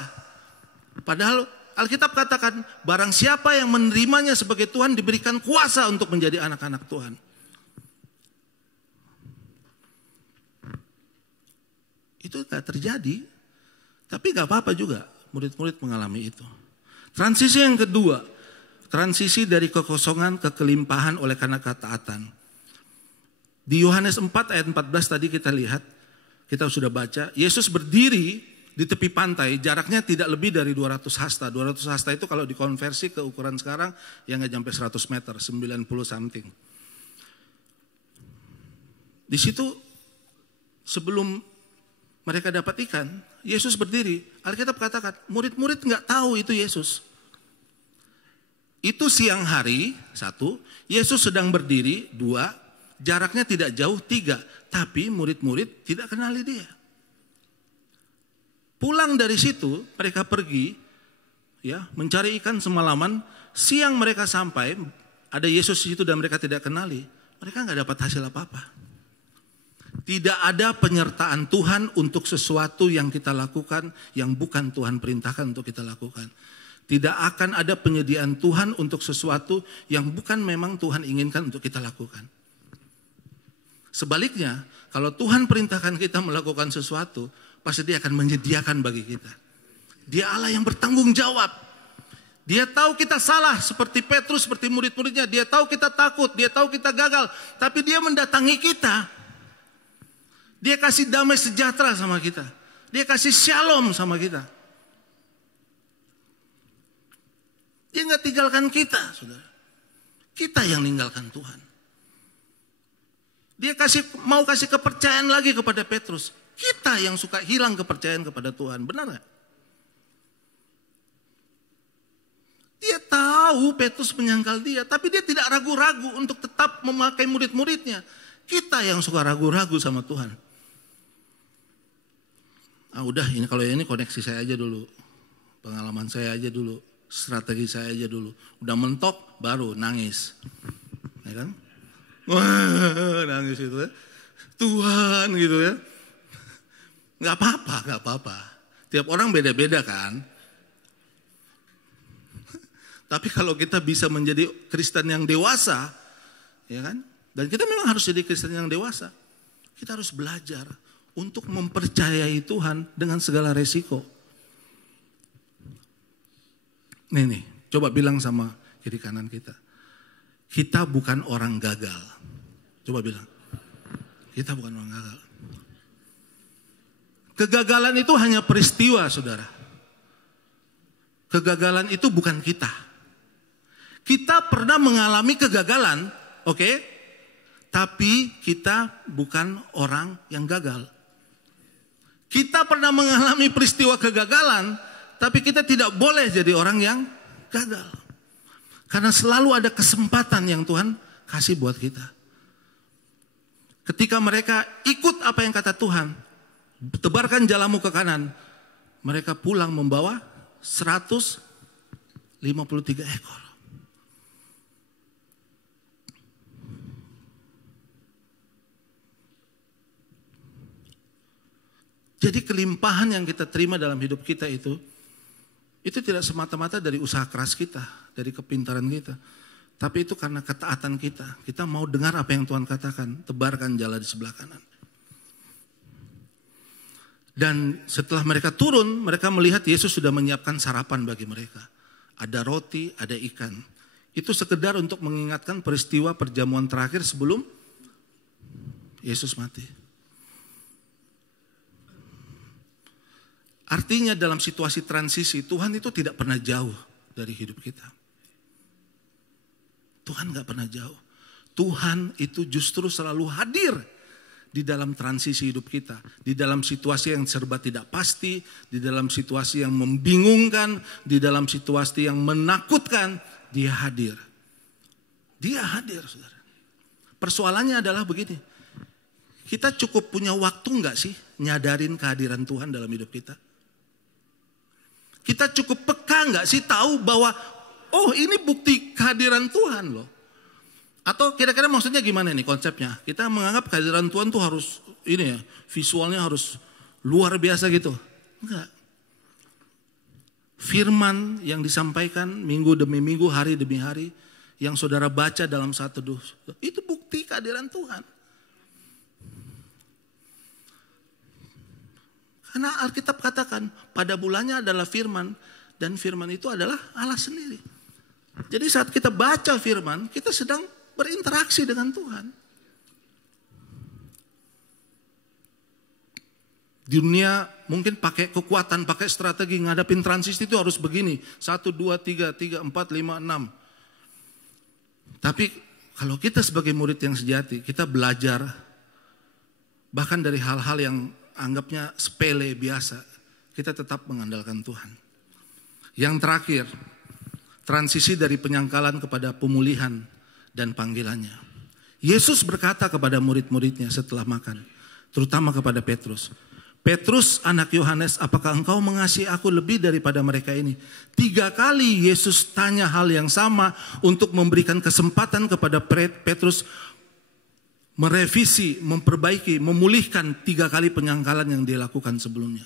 Padahal Alkitab katakan, barang siapa yang menerimanya sebagai Tuhan diberikan kuasa untuk menjadi anak-anak Tuhan. Itu gak terjadi, tapi gak apa-apa juga murid-murid mengalami itu. Transisi yang kedua, transisi dari kekosongan ke kelimpahan oleh karena ketaatan. Di Yohanes 4 ayat 14 tadi kita lihat, kita sudah baca, Yesus berdiri di tepi pantai, jaraknya tidak lebih dari 200 hasta. 200 hasta itu kalau dikonversi ke ukuran sekarang, ya gak sampai 100 meter, 90 something. Di situ sebelum mereka dapat ikan, Yesus berdiri. Alkitab katakan, murid-murid nggak tahu itu Yesus. Itu siang hari, 1. Yesus sedang berdiri, 2. Jaraknya tidak jauh, 3. Tapi murid-murid tidak kenali dia. Pulang dari situ, mereka pergi, ya, mencari ikan semalaman. Siang mereka sampai, ada Yesus di situ dan mereka tidak kenali. Mereka nggak dapat hasil apa-apa. Tidak ada penyertaan Tuhan untuk sesuatu yang kita lakukan yang bukan Tuhan perintahkan untuk kita lakukan. Tidak akan ada penyediaan Tuhan untuk sesuatu yang bukan memang Tuhan inginkan untuk kita lakukan. Sebaliknya, kalau Tuhan perintahkan kita melakukan sesuatu, pasti Dia akan menyediakan bagi kita. Dia Allah yang bertanggung jawab. Dia tahu kita salah seperti Petrus, seperti murid-muridnya. Dia tahu kita takut, Dia tahu kita gagal. Tapi Dia mendatangi kita. Dia kasih damai sejahtera sama kita. Dia kasih shalom sama kita. Dia nggak tinggalkan kita, saudara. Kita yang ninggalkan Tuhan. Dia mau kasih kepercayaan lagi kepada Petrus. Kita yang suka hilang kepercayaan kepada Tuhan. Benar nggak? Dia tahu Petrus menyangkal dia, tapi dia tidak ragu-ragu untuk tetap memakai murid-muridnya. Kita yang suka ragu-ragu sama Tuhan. Udah ini kalau ini koneksi saya aja dulu, pengalaman saya aja dulu, strategi saya aja dulu. Udah mentok baru nangis, ya kan? Wah, nangis itu ya, Tuhan gitu ya. Nggak apa-apa. Tiap orang beda-beda kan. Tapi kalau kita bisa menjadi Kristen yang dewasa, ya kan? Dan kita memang harus jadi Kristen yang dewasa. Kita harus belajar untuk mempercayai Tuhan dengan segala resiko. Nih, coba bilang sama kiri kanan kita. Kita bukan orang gagal. Coba bilang. Kita bukan orang gagal. Kegagalan itu hanya peristiwa, saudara. Kegagalan itu bukan kita. Kita pernah mengalami kegagalan, oke? Tapi kita bukan orang yang gagal. Kita pernah mengalami peristiwa kegagalan, tapi kita tidak boleh jadi orang yang gagal. Karena selalu ada kesempatan yang Tuhan kasih buat kita. Ketika mereka ikut apa yang kata Tuhan, tebarkan jalamu ke kanan, mereka pulang membawa 153 ekor. Jadi kelimpahan yang kita terima dalam hidup kita itu tidak semata-mata dari usaha keras kita, dari kepintaran kita. Tapi itu karena ketaatan kita. Kita mau dengar apa yang Tuhan katakan, tebarkan jala di sebelah kanan. Dan setelah mereka turun, mereka melihat Yesus sudah menyiapkan sarapan bagi mereka. Ada roti, ada ikan. Itu sekedar untuk mengingatkan peristiwa perjamuan terakhir sebelum Yesus mati. Artinya dalam situasi transisi, Tuhan itu tidak pernah jauh dari hidup kita. Tuhan gak pernah jauh. Tuhan itu justru selalu hadir di dalam transisi hidup kita. Di dalam situasi yang serba tidak pasti, di dalam situasi yang membingungkan, di dalam situasi yang menakutkan, dia hadir. Dia hadir, saudara. Persoalannya adalah begini, kita cukup punya waktu gak sih nyadarin kehadiran Tuhan dalam hidup kita? Kita cukup peka gak sih tahu bahwa oh ini bukti kehadiran Tuhan loh. Atau kira-kira maksudnya gimana nih konsepnya? Kita menganggap kehadiran Tuhan tuh harus ini ya, visualnya harus luar biasa gitu. Enggak. Firman yang disampaikan minggu demi minggu, hari demi hari, yang saudara baca dalam satu teduh, itu bukti kehadiran Tuhan. Karena Alkitab katakan pada bulannya adalah firman, dan firman itu adalah Allah sendiri. Jadi saat kita baca firman, kita sedang berinteraksi dengan Tuhan. Di dunia mungkin pakai kekuatan, pakai strategi ngadapin transisi itu harus begini. 1, 2, 3, 4, 5, 6. Tapi kalau kita sebagai murid yang sejati, kita belajar bahkan dari hal-hal yang anggapnya sepele biasa, kita tetap mengandalkan Tuhan. Yang terakhir, transisi dari penyangkalan kepada pemulihan dan panggilannya. Yesus berkata kepada murid-muridnya setelah makan, terutama kepada Petrus, Petrus anak Yohanes, apakah engkau mengasihi aku lebih daripada mereka ini? 3 kali Yesus tanya hal yang sama untuk memberikan kesempatan kepada Petrus merevisi, memperbaiki, memulihkan 3 kali penyangkalan yang dia lakukan sebelumnya.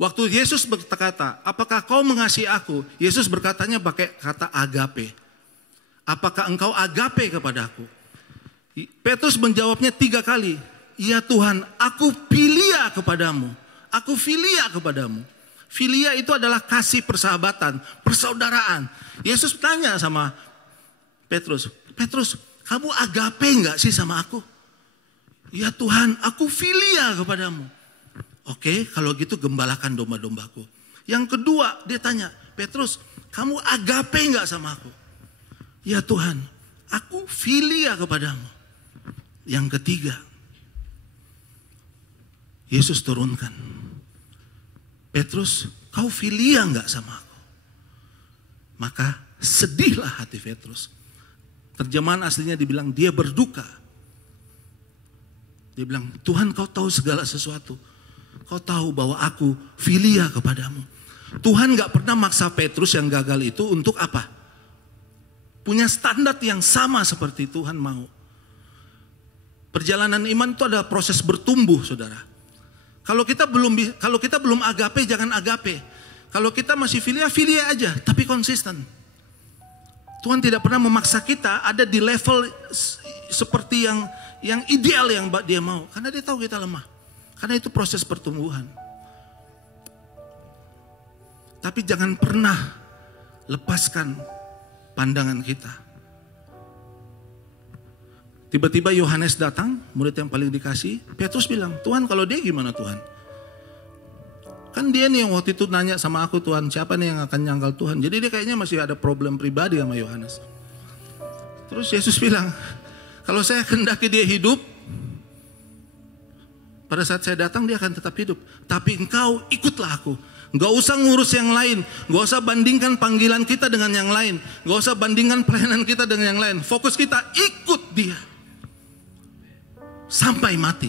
Waktu Yesus berkata, apakah kau mengasihi aku? Yesus berkatanya pakai kata agape. Apakah engkau agape kepadaku? Petrus menjawabnya 3 kali. Ya Tuhan, aku filia kepadamu. Aku filia kepadamu. Filia itu adalah kasih persahabatan, persaudaraan. Yesus tanya sama Petrus, Petrus, kamu agape enggak sih sama aku? Ya Tuhan, aku filia kepadamu. Oke, kalau gitu gembalakan domba-dombaku. Yang kedua, dia tanya, Petrus, kamu agape enggak sama aku? Ya Tuhan, aku filia kepadamu. Yang ketiga, Yesus turunkan. Petrus, kau filia enggak sama aku? Maka sedihlah hati Petrus. Terjemahan aslinya dibilang dia berduka. Dia bilang, Tuhan kau tahu segala sesuatu. Kau tahu bahwa aku filia kepadamu. Tuhan gak pernah maksa Petrus yang gagal itu untuk apa? Punya standar yang sama seperti Tuhan mau. Perjalanan iman itu ada proses bertumbuh, saudara. Kalau kita belum agape, jangan agape. Kalau kita masih filia, filia aja, tapi konsisten. Tuhan tidak pernah memaksa kita ada di level seperti yang ideal yang dia mau. Karena dia tahu kita lemah. Karena itu proses pertumbuhan. Tapi jangan pernah lepaskan pandangan kita. Tiba-tiba Yohanes datang, murid yang paling dikasih. Petrus bilang, Tuhan kalau dia gimana Tuhan? Kan dia nih yang waktu itu nanya sama aku, Tuhan siapa nih yang akan nyangkal Tuhan. Jadi dia kayaknya masih ada problem pribadi sama Yohanes. Terus Yesus bilang, kalau saya kehendaki dia hidup, pada saat saya datang dia akan tetap hidup. Tapi engkau ikutlah aku. Gak usah ngurus yang lain. Gak usah bandingkan panggilan kita dengan yang lain. Gak usah bandingkan pelayanan kita dengan yang lain. Fokus kita ikut dia. Sampai mati.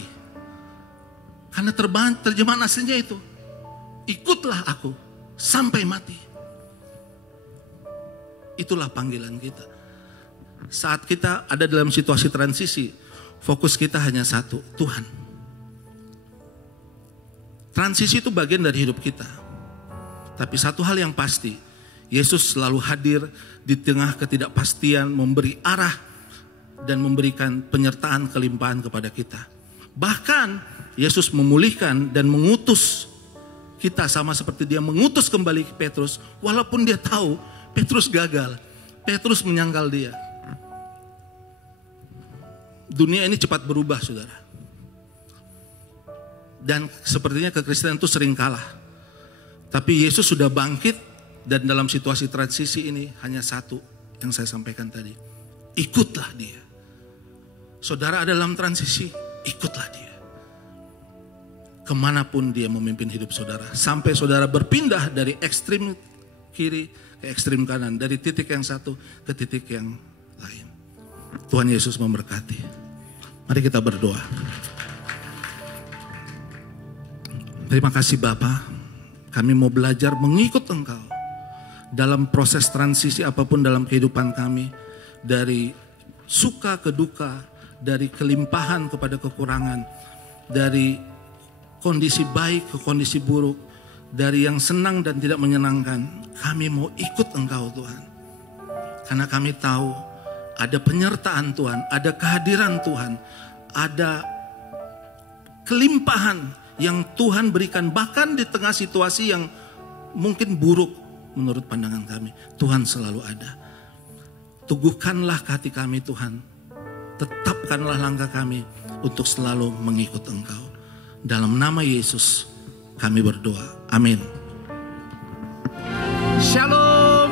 Karena terjemahan aslinya itu. Ikutlah aku. Sampai mati. Itulah panggilan kita. Saat kita ada dalam situasi transisi. Fokus kita hanya satu. Tuhan. Transisi itu bagian dari hidup kita. Tapi satu hal yang pasti, Yesus selalu hadir di tengah ketidakpastian, memberi arah dan memberikan penyertaan kelimpahan kepada kita. Bahkan Yesus memulihkan dan mengutus kita sama seperti dia mengutus kembali Petrus, walaupun dia tahu Petrus gagal, Petrus menyangkal dia. Dunia ini cepat berubah, saudara. Dan sepertinya kekristenan itu sering kalah. Tapi Yesus sudah bangkit dan dalam situasi transisi ini hanya satu yang saya sampaikan tadi. Ikutlah dia. Saudara ada dalam transisi, ikutlah dia. Kemanapun dia memimpin hidup saudara. Sampai saudara berpindah dari ekstrim kiri ke ekstrim kanan. Dari titik yang satu ke titik yang lain. Tuhan Yesus memberkati. Mari kita berdoa. Terima kasih Bapa. Kami mau belajar mengikut Engkau dalam proses transisi apapun dalam kehidupan kami. Dari suka ke duka, dari kelimpahan kepada kekurangan, dari kondisi baik ke kondisi buruk, dari yang senang dan tidak menyenangkan. Kami mau ikut Engkau Tuhan. Karena kami tahu ada penyertaan Tuhan, ada kehadiran Tuhan, ada kelimpahan yang Tuhan berikan bahkan di tengah situasi yang mungkin buruk menurut pandangan kami. Tuhan selalu ada. Teguhkanlah hati kami Tuhan. Tetapkanlah langkah kami untuk selalu mengikut Engkau. Dalam nama Yesus kami berdoa. Amin. Shalom.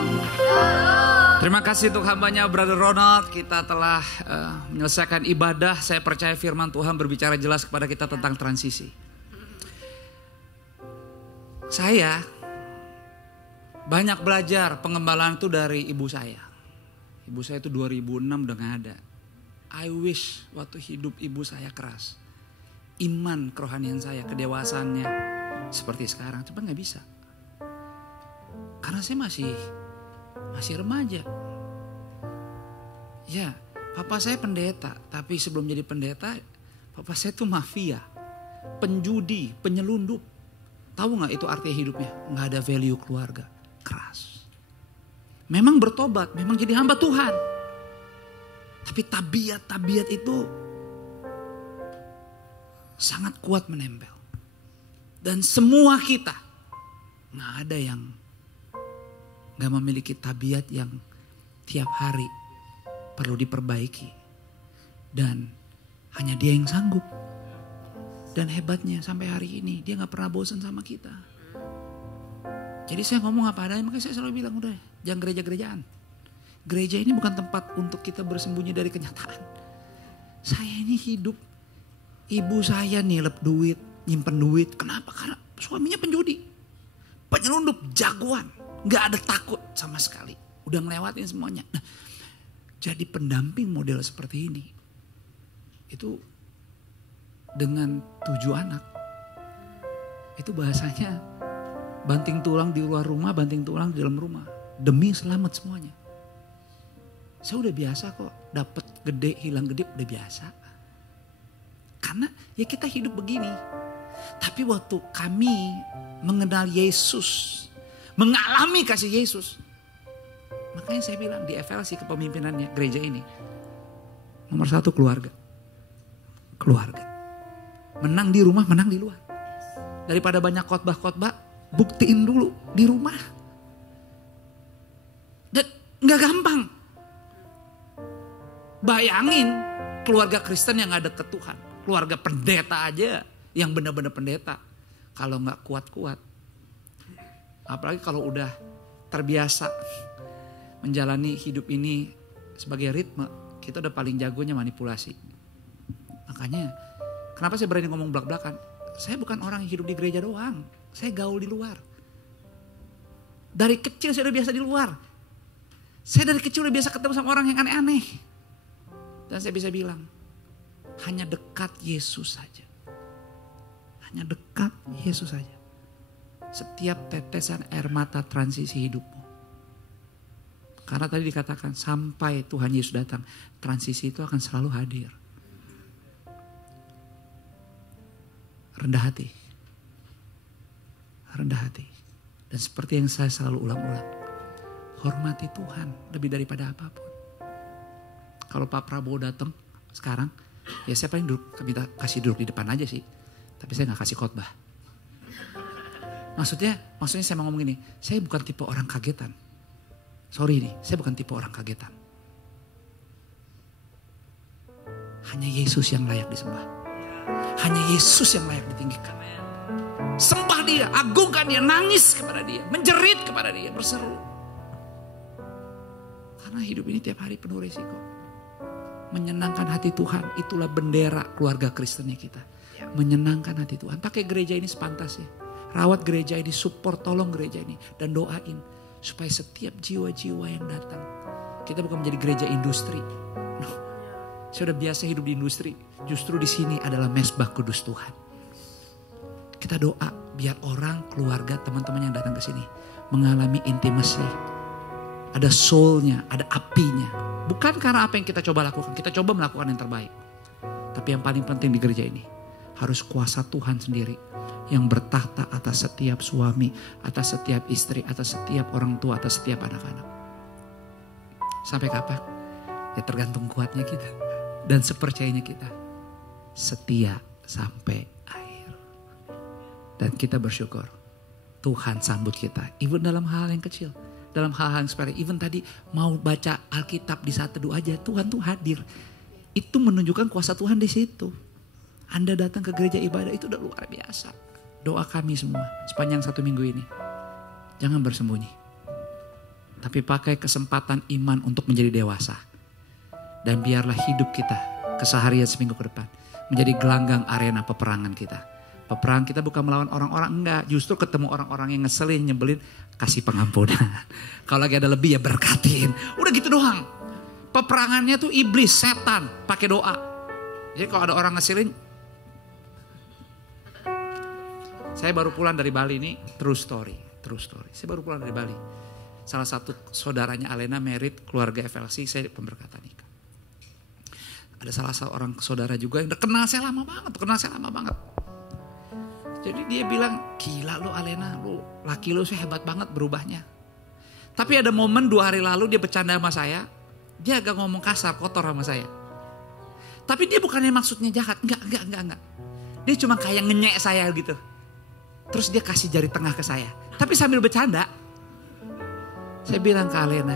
Terima kasih untuk hambanya Brother Ronald. Kita telah menyelesaikan ibadah. Saya percaya firman Tuhan berbicara jelas kepada kita tentang transisi. Saya banyak belajar pengembalaan itu dari ibu saya. Ibu saya itu 2006 udah gak ada. I wish waktu hidup ibu saya keras. Iman kerohanian saya, kedewasaannya seperti sekarang. Cuma gak bisa. Karena saya masih remaja. Ya, papa saya pendeta. Tapi sebelum jadi pendeta, papa saya itu mafia. Penjudi, penyelundup. Tahu gak itu artinya hidupnya? Gak ada value keluarga. Keras. Memang bertobat, memang jadi hamba Tuhan. Tapi tabiat itu sangat kuat menempel. Dan semua kita gak ada yang gak memiliki tabiat yang tiap hari perlu diperbaiki. Dan hanya dia yang sanggup. Dan hebatnya sampai hari ini dia gak pernah bosan sama kita. Jadi saya ngomong apa adanya, makanya saya selalu bilang udah jangan gereja-gerejaan. Gereja ini bukan tempat untuk kita bersembunyi dari kenyataan. Saya ini hidup, ibu saya nilep duit, nyimpen duit. Kenapa? Karena suaminya penjudi, penyelundup, jagoan. Gak ada takut sama sekali. Udah ngelewatin semuanya. Nah, jadi pendamping model seperti ini. Itu dengan 7 anak. Itu bahasanya banting tulang di luar rumah, banting tulang di dalam rumah. Demi selamat semuanya. Saya udah biasa kok. Dapat gede, hilang gede udah biasa. Karena ya kita hidup begini. Tapi waktu kami mengenal Yesus, mengalami kasih Yesus. Makanya saya bilang di FLC kepemimpinannya gereja ini. Nomor 1 keluarga. Keluarga. Menang di rumah, menang di luar. Daripada banyak khotbah-khotbah, buktiin dulu di rumah. Dan gak gampang. Bayangin keluarga Kristen yang ada ke Tuhan. Keluarga pendeta aja yang benar-benar pendeta. Kalau gak kuat-kuat, Apalagi kalau udah terbiasa menjalani hidup ini sebagai ritme, kita udah paling jagonya manipulasi. Makanya kenapa saya berani ngomong belak-belakan? Saya bukan orang yang hidup di gereja doang. Saya gaul di luar. Dari kecil saya udah biasa di luar. Saya dari kecil udah biasa ketemu sama orang yang aneh-aneh. Dan saya bisa bilang, hanya dekat Yesus saja. Hanya dekat Yesus saja. Setiap tetesan air mata transisi hidupmu. Karena tadi dikatakan sampai Tuhan Yesus datang, transisi itu akan selalu hadir. Rendah hati. Rendah hati. Dan seperti yang saya selalu ulang-ulang, hormati Tuhan lebih daripada apapun. Kalau Pak Prabowo datang sekarang, ya saya paling minta kasih duduk di depan aja sih. Tapi saya gak kasih khotbah. Maksudnya saya mau ngomong gini, saya bukan tipe orang kagetan. Sorry nih, saya bukan tipe orang kagetan. Hanya Yesus yang layak disembah. Hanya Yesus yang layak ditinggikan. Sembah dia, agungkan dia, nangis kepada dia, menjerit kepada dia, berseru. Karena hidup ini tiap hari penuh resiko. Menyenangkan hati Tuhan, itulah bendera keluarga Kristennya kita. Menyenangkan hati Tuhan. Pakai gereja ini sepantasnya. Rawat gereja ini, support, tolong gereja ini. Dan doain supaya setiap jiwa-jiwa yang datang. Kita bukan menjadi gereja industri. No. Saya udah biasa hidup di industri. Justru di sini adalah mesbah kudus Tuhan. Kita doa biar orang, keluarga, teman-teman yang datang ke sini mengalami intimacy. Ada soulnya, ada apinya. Bukan karena apa yang kita coba lakukan. Kita coba melakukan yang terbaik. Tapi yang paling penting di gereja ini, harus kuasa Tuhan sendiri yang bertahta atas setiap suami, atas setiap istri, atas setiap orang tua, atas setiap anak-anak. Sampai kapan? Ya tergantung kuatnya kita dan sepercayanya kita. Setia sampai akhir. Dan kita bersyukur Tuhan sambut kita, even dalam hal yang kecil, dalam hal-hal yang sepele. Even tadi mau baca Alkitab di saat teduh aja, Tuhan tuh hadir. Itu menunjukkan kuasa Tuhan di situ. Anda datang ke gereja ibadah itu udah luar biasa. Doa kami semua sepanjang 1 minggu ini. Jangan bersembunyi. Tapi pakai kesempatan iman untuk menjadi dewasa. Dan biarlah hidup kita keseharian seminggu ke depan menjadi gelanggang arena peperangan kita. Peperangan kita bukan melawan orang-orang, enggak. Justru ketemu orang-orang yang ngeselin, nyebelin, kasih pengampunan. Kalau lagi ada lebih ya berkatin. Udah gitu doang. Peperangannya tuh iblis, setan, pakai doa. Jadi kalau ada orang ngeselin, saya baru pulang dari Bali ini, true story. Saya baru pulang dari Bali. Salah satu saudaranya Alena merit keluarga FLC, saya pemberkatan nikah. Ada salah seorang saudara juga yang kenal saya lama banget. Jadi dia bilang, gila lu Alena, lu laki lu sih hebat banget berubahnya. Tapi ada momen 2 hari lalu dia bercanda sama saya, dia agak ngomong kasar, kotor sama saya. Tapi dia bukannya maksudnya jahat, enggak. Dia cuma kayak ngenyek saya gitu. Terus dia kasih jari tengah ke saya. Tapi sambil bercanda. Saya bilang ke Alena.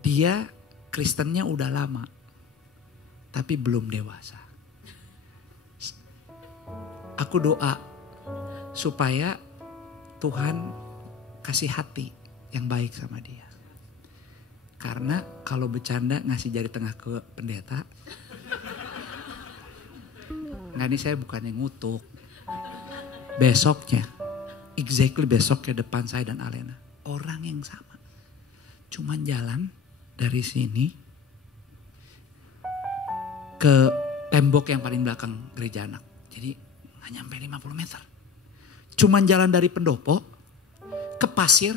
Dia Kristennya udah lama. Tapi belum dewasa. Aku doa supaya Tuhan kasih hati yang baik sama dia. Karena kalau bercanda ngasih jari tengah ke pendeta. Nah ini saya bukannya ngutuk. Besoknya, exactly besoknya depan saya dan Alena. Orang yang sama. Cuman jalan dari sini ke tembok yang paling belakang gereja anak. Jadi gak nyampe 50 meter. Cuman jalan dari pendopo ke pasir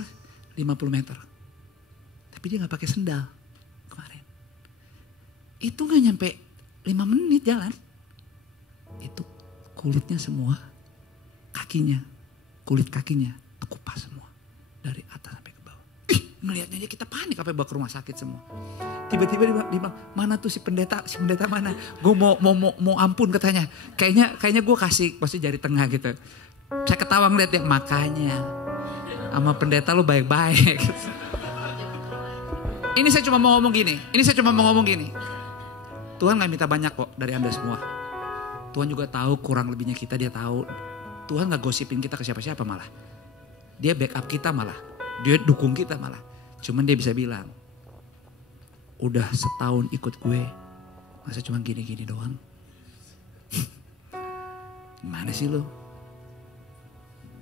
50 meter. Tapi dia gak pakai sendal kemarin. Itu gak nyampe 5 menit jalan. Itu kulitnya semua, kulit kakinya terkupas semua. Dari atas sampai ke bawah. Ngelihatnya aja kita panik apa bawa ke rumah sakit semua. Tiba-tiba dia bilang, mana tuh si pendeta mana? Gue mau ampun katanya. Kayaknya gue kasih pasti jari tengah gitu. Saya ketawa ngeliat dia, makanya sama pendeta lu baik-baik. Ini saya cuma mau ngomong gini. Tuhan gak minta banyak kok dari Anda semua. Tuhan juga tahu kurang lebihnya kita, dia tahu. Tuhan gak gosipin kita ke siapa-siapa malah. Dia backup kita malah. Dia dukung kita malah. Cuman dia bisa bilang, udah setahun ikut gue, masa cuma gini-gini doang? Gimana sih lo?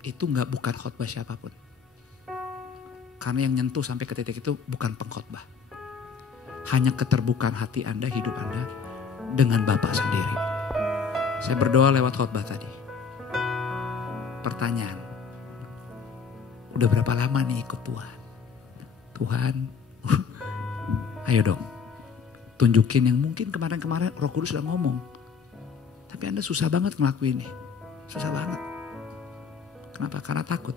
Itu bukan khotbah siapapun. Karena yang nyentuh sampai ke titik itu bukan pengkhotbah. Hanya keterbukaan hati Anda, hidup Anda dengan Bapak sendiri. Saya berdoa lewat khotbah tadi. Pertanyaan, udah berapa lama nih ikut Tuhan? Tuhan, ayo dong, tunjukin yang mungkin kemarin-kemarin Roh Kudus udah ngomong. Tapi Anda susah banget ngelakuin nih, susah banget. Kenapa? Karena takut.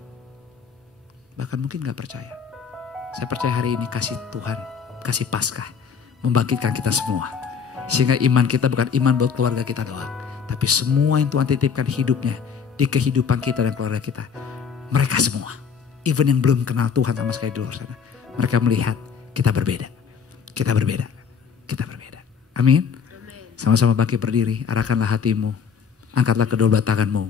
Bahkan mungkin gak percaya. Saya percaya hari ini kasih Tuhan, kasih Paskah, membangkitkan kita semua. Sehingga iman kita bukan iman buat keluarga kita doang. Tapi semua yang Tuhan titipkan hidupnya di kehidupan kita dan keluarga kita. Mereka semua, even yang belum kenal Tuhan sama sekali di luar sana. Mereka melihat kita berbeda. Kita berbeda. Kita berbeda. Amin. Sama-sama bangkit berdiri, arahkanlah hatimu. Angkatlah kedua belah tanganmu.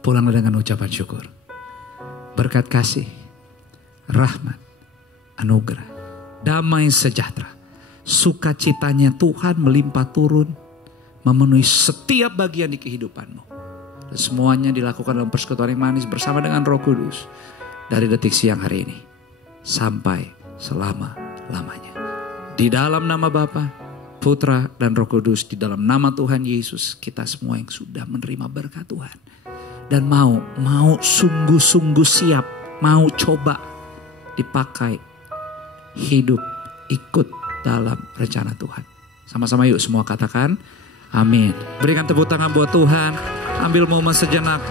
Pulanglah dengan ucapan syukur. Berkat kasih, rahmat, anugerah, damai sejahtera, sukacitanya Tuhan melimpah turun, memenuhi setiap bagian di kehidupanmu. Dan semuanya dilakukan dalam persekutuan yang manis bersama dengan Roh Kudus. Dari detik siang hari ini sampai selama-lamanya. Di dalam nama Bapa, Putra dan Roh Kudus, di dalam nama Tuhan Yesus, kita semua yang sudah menerima berkat Tuhan dan mau sungguh-sungguh siap, mau coba dipakai hidup ikut dalam rencana Tuhan. Sama-sama yuk semua katakan amin. Berikan tepuk tangan buat Tuhan. Ambil momen sejenak.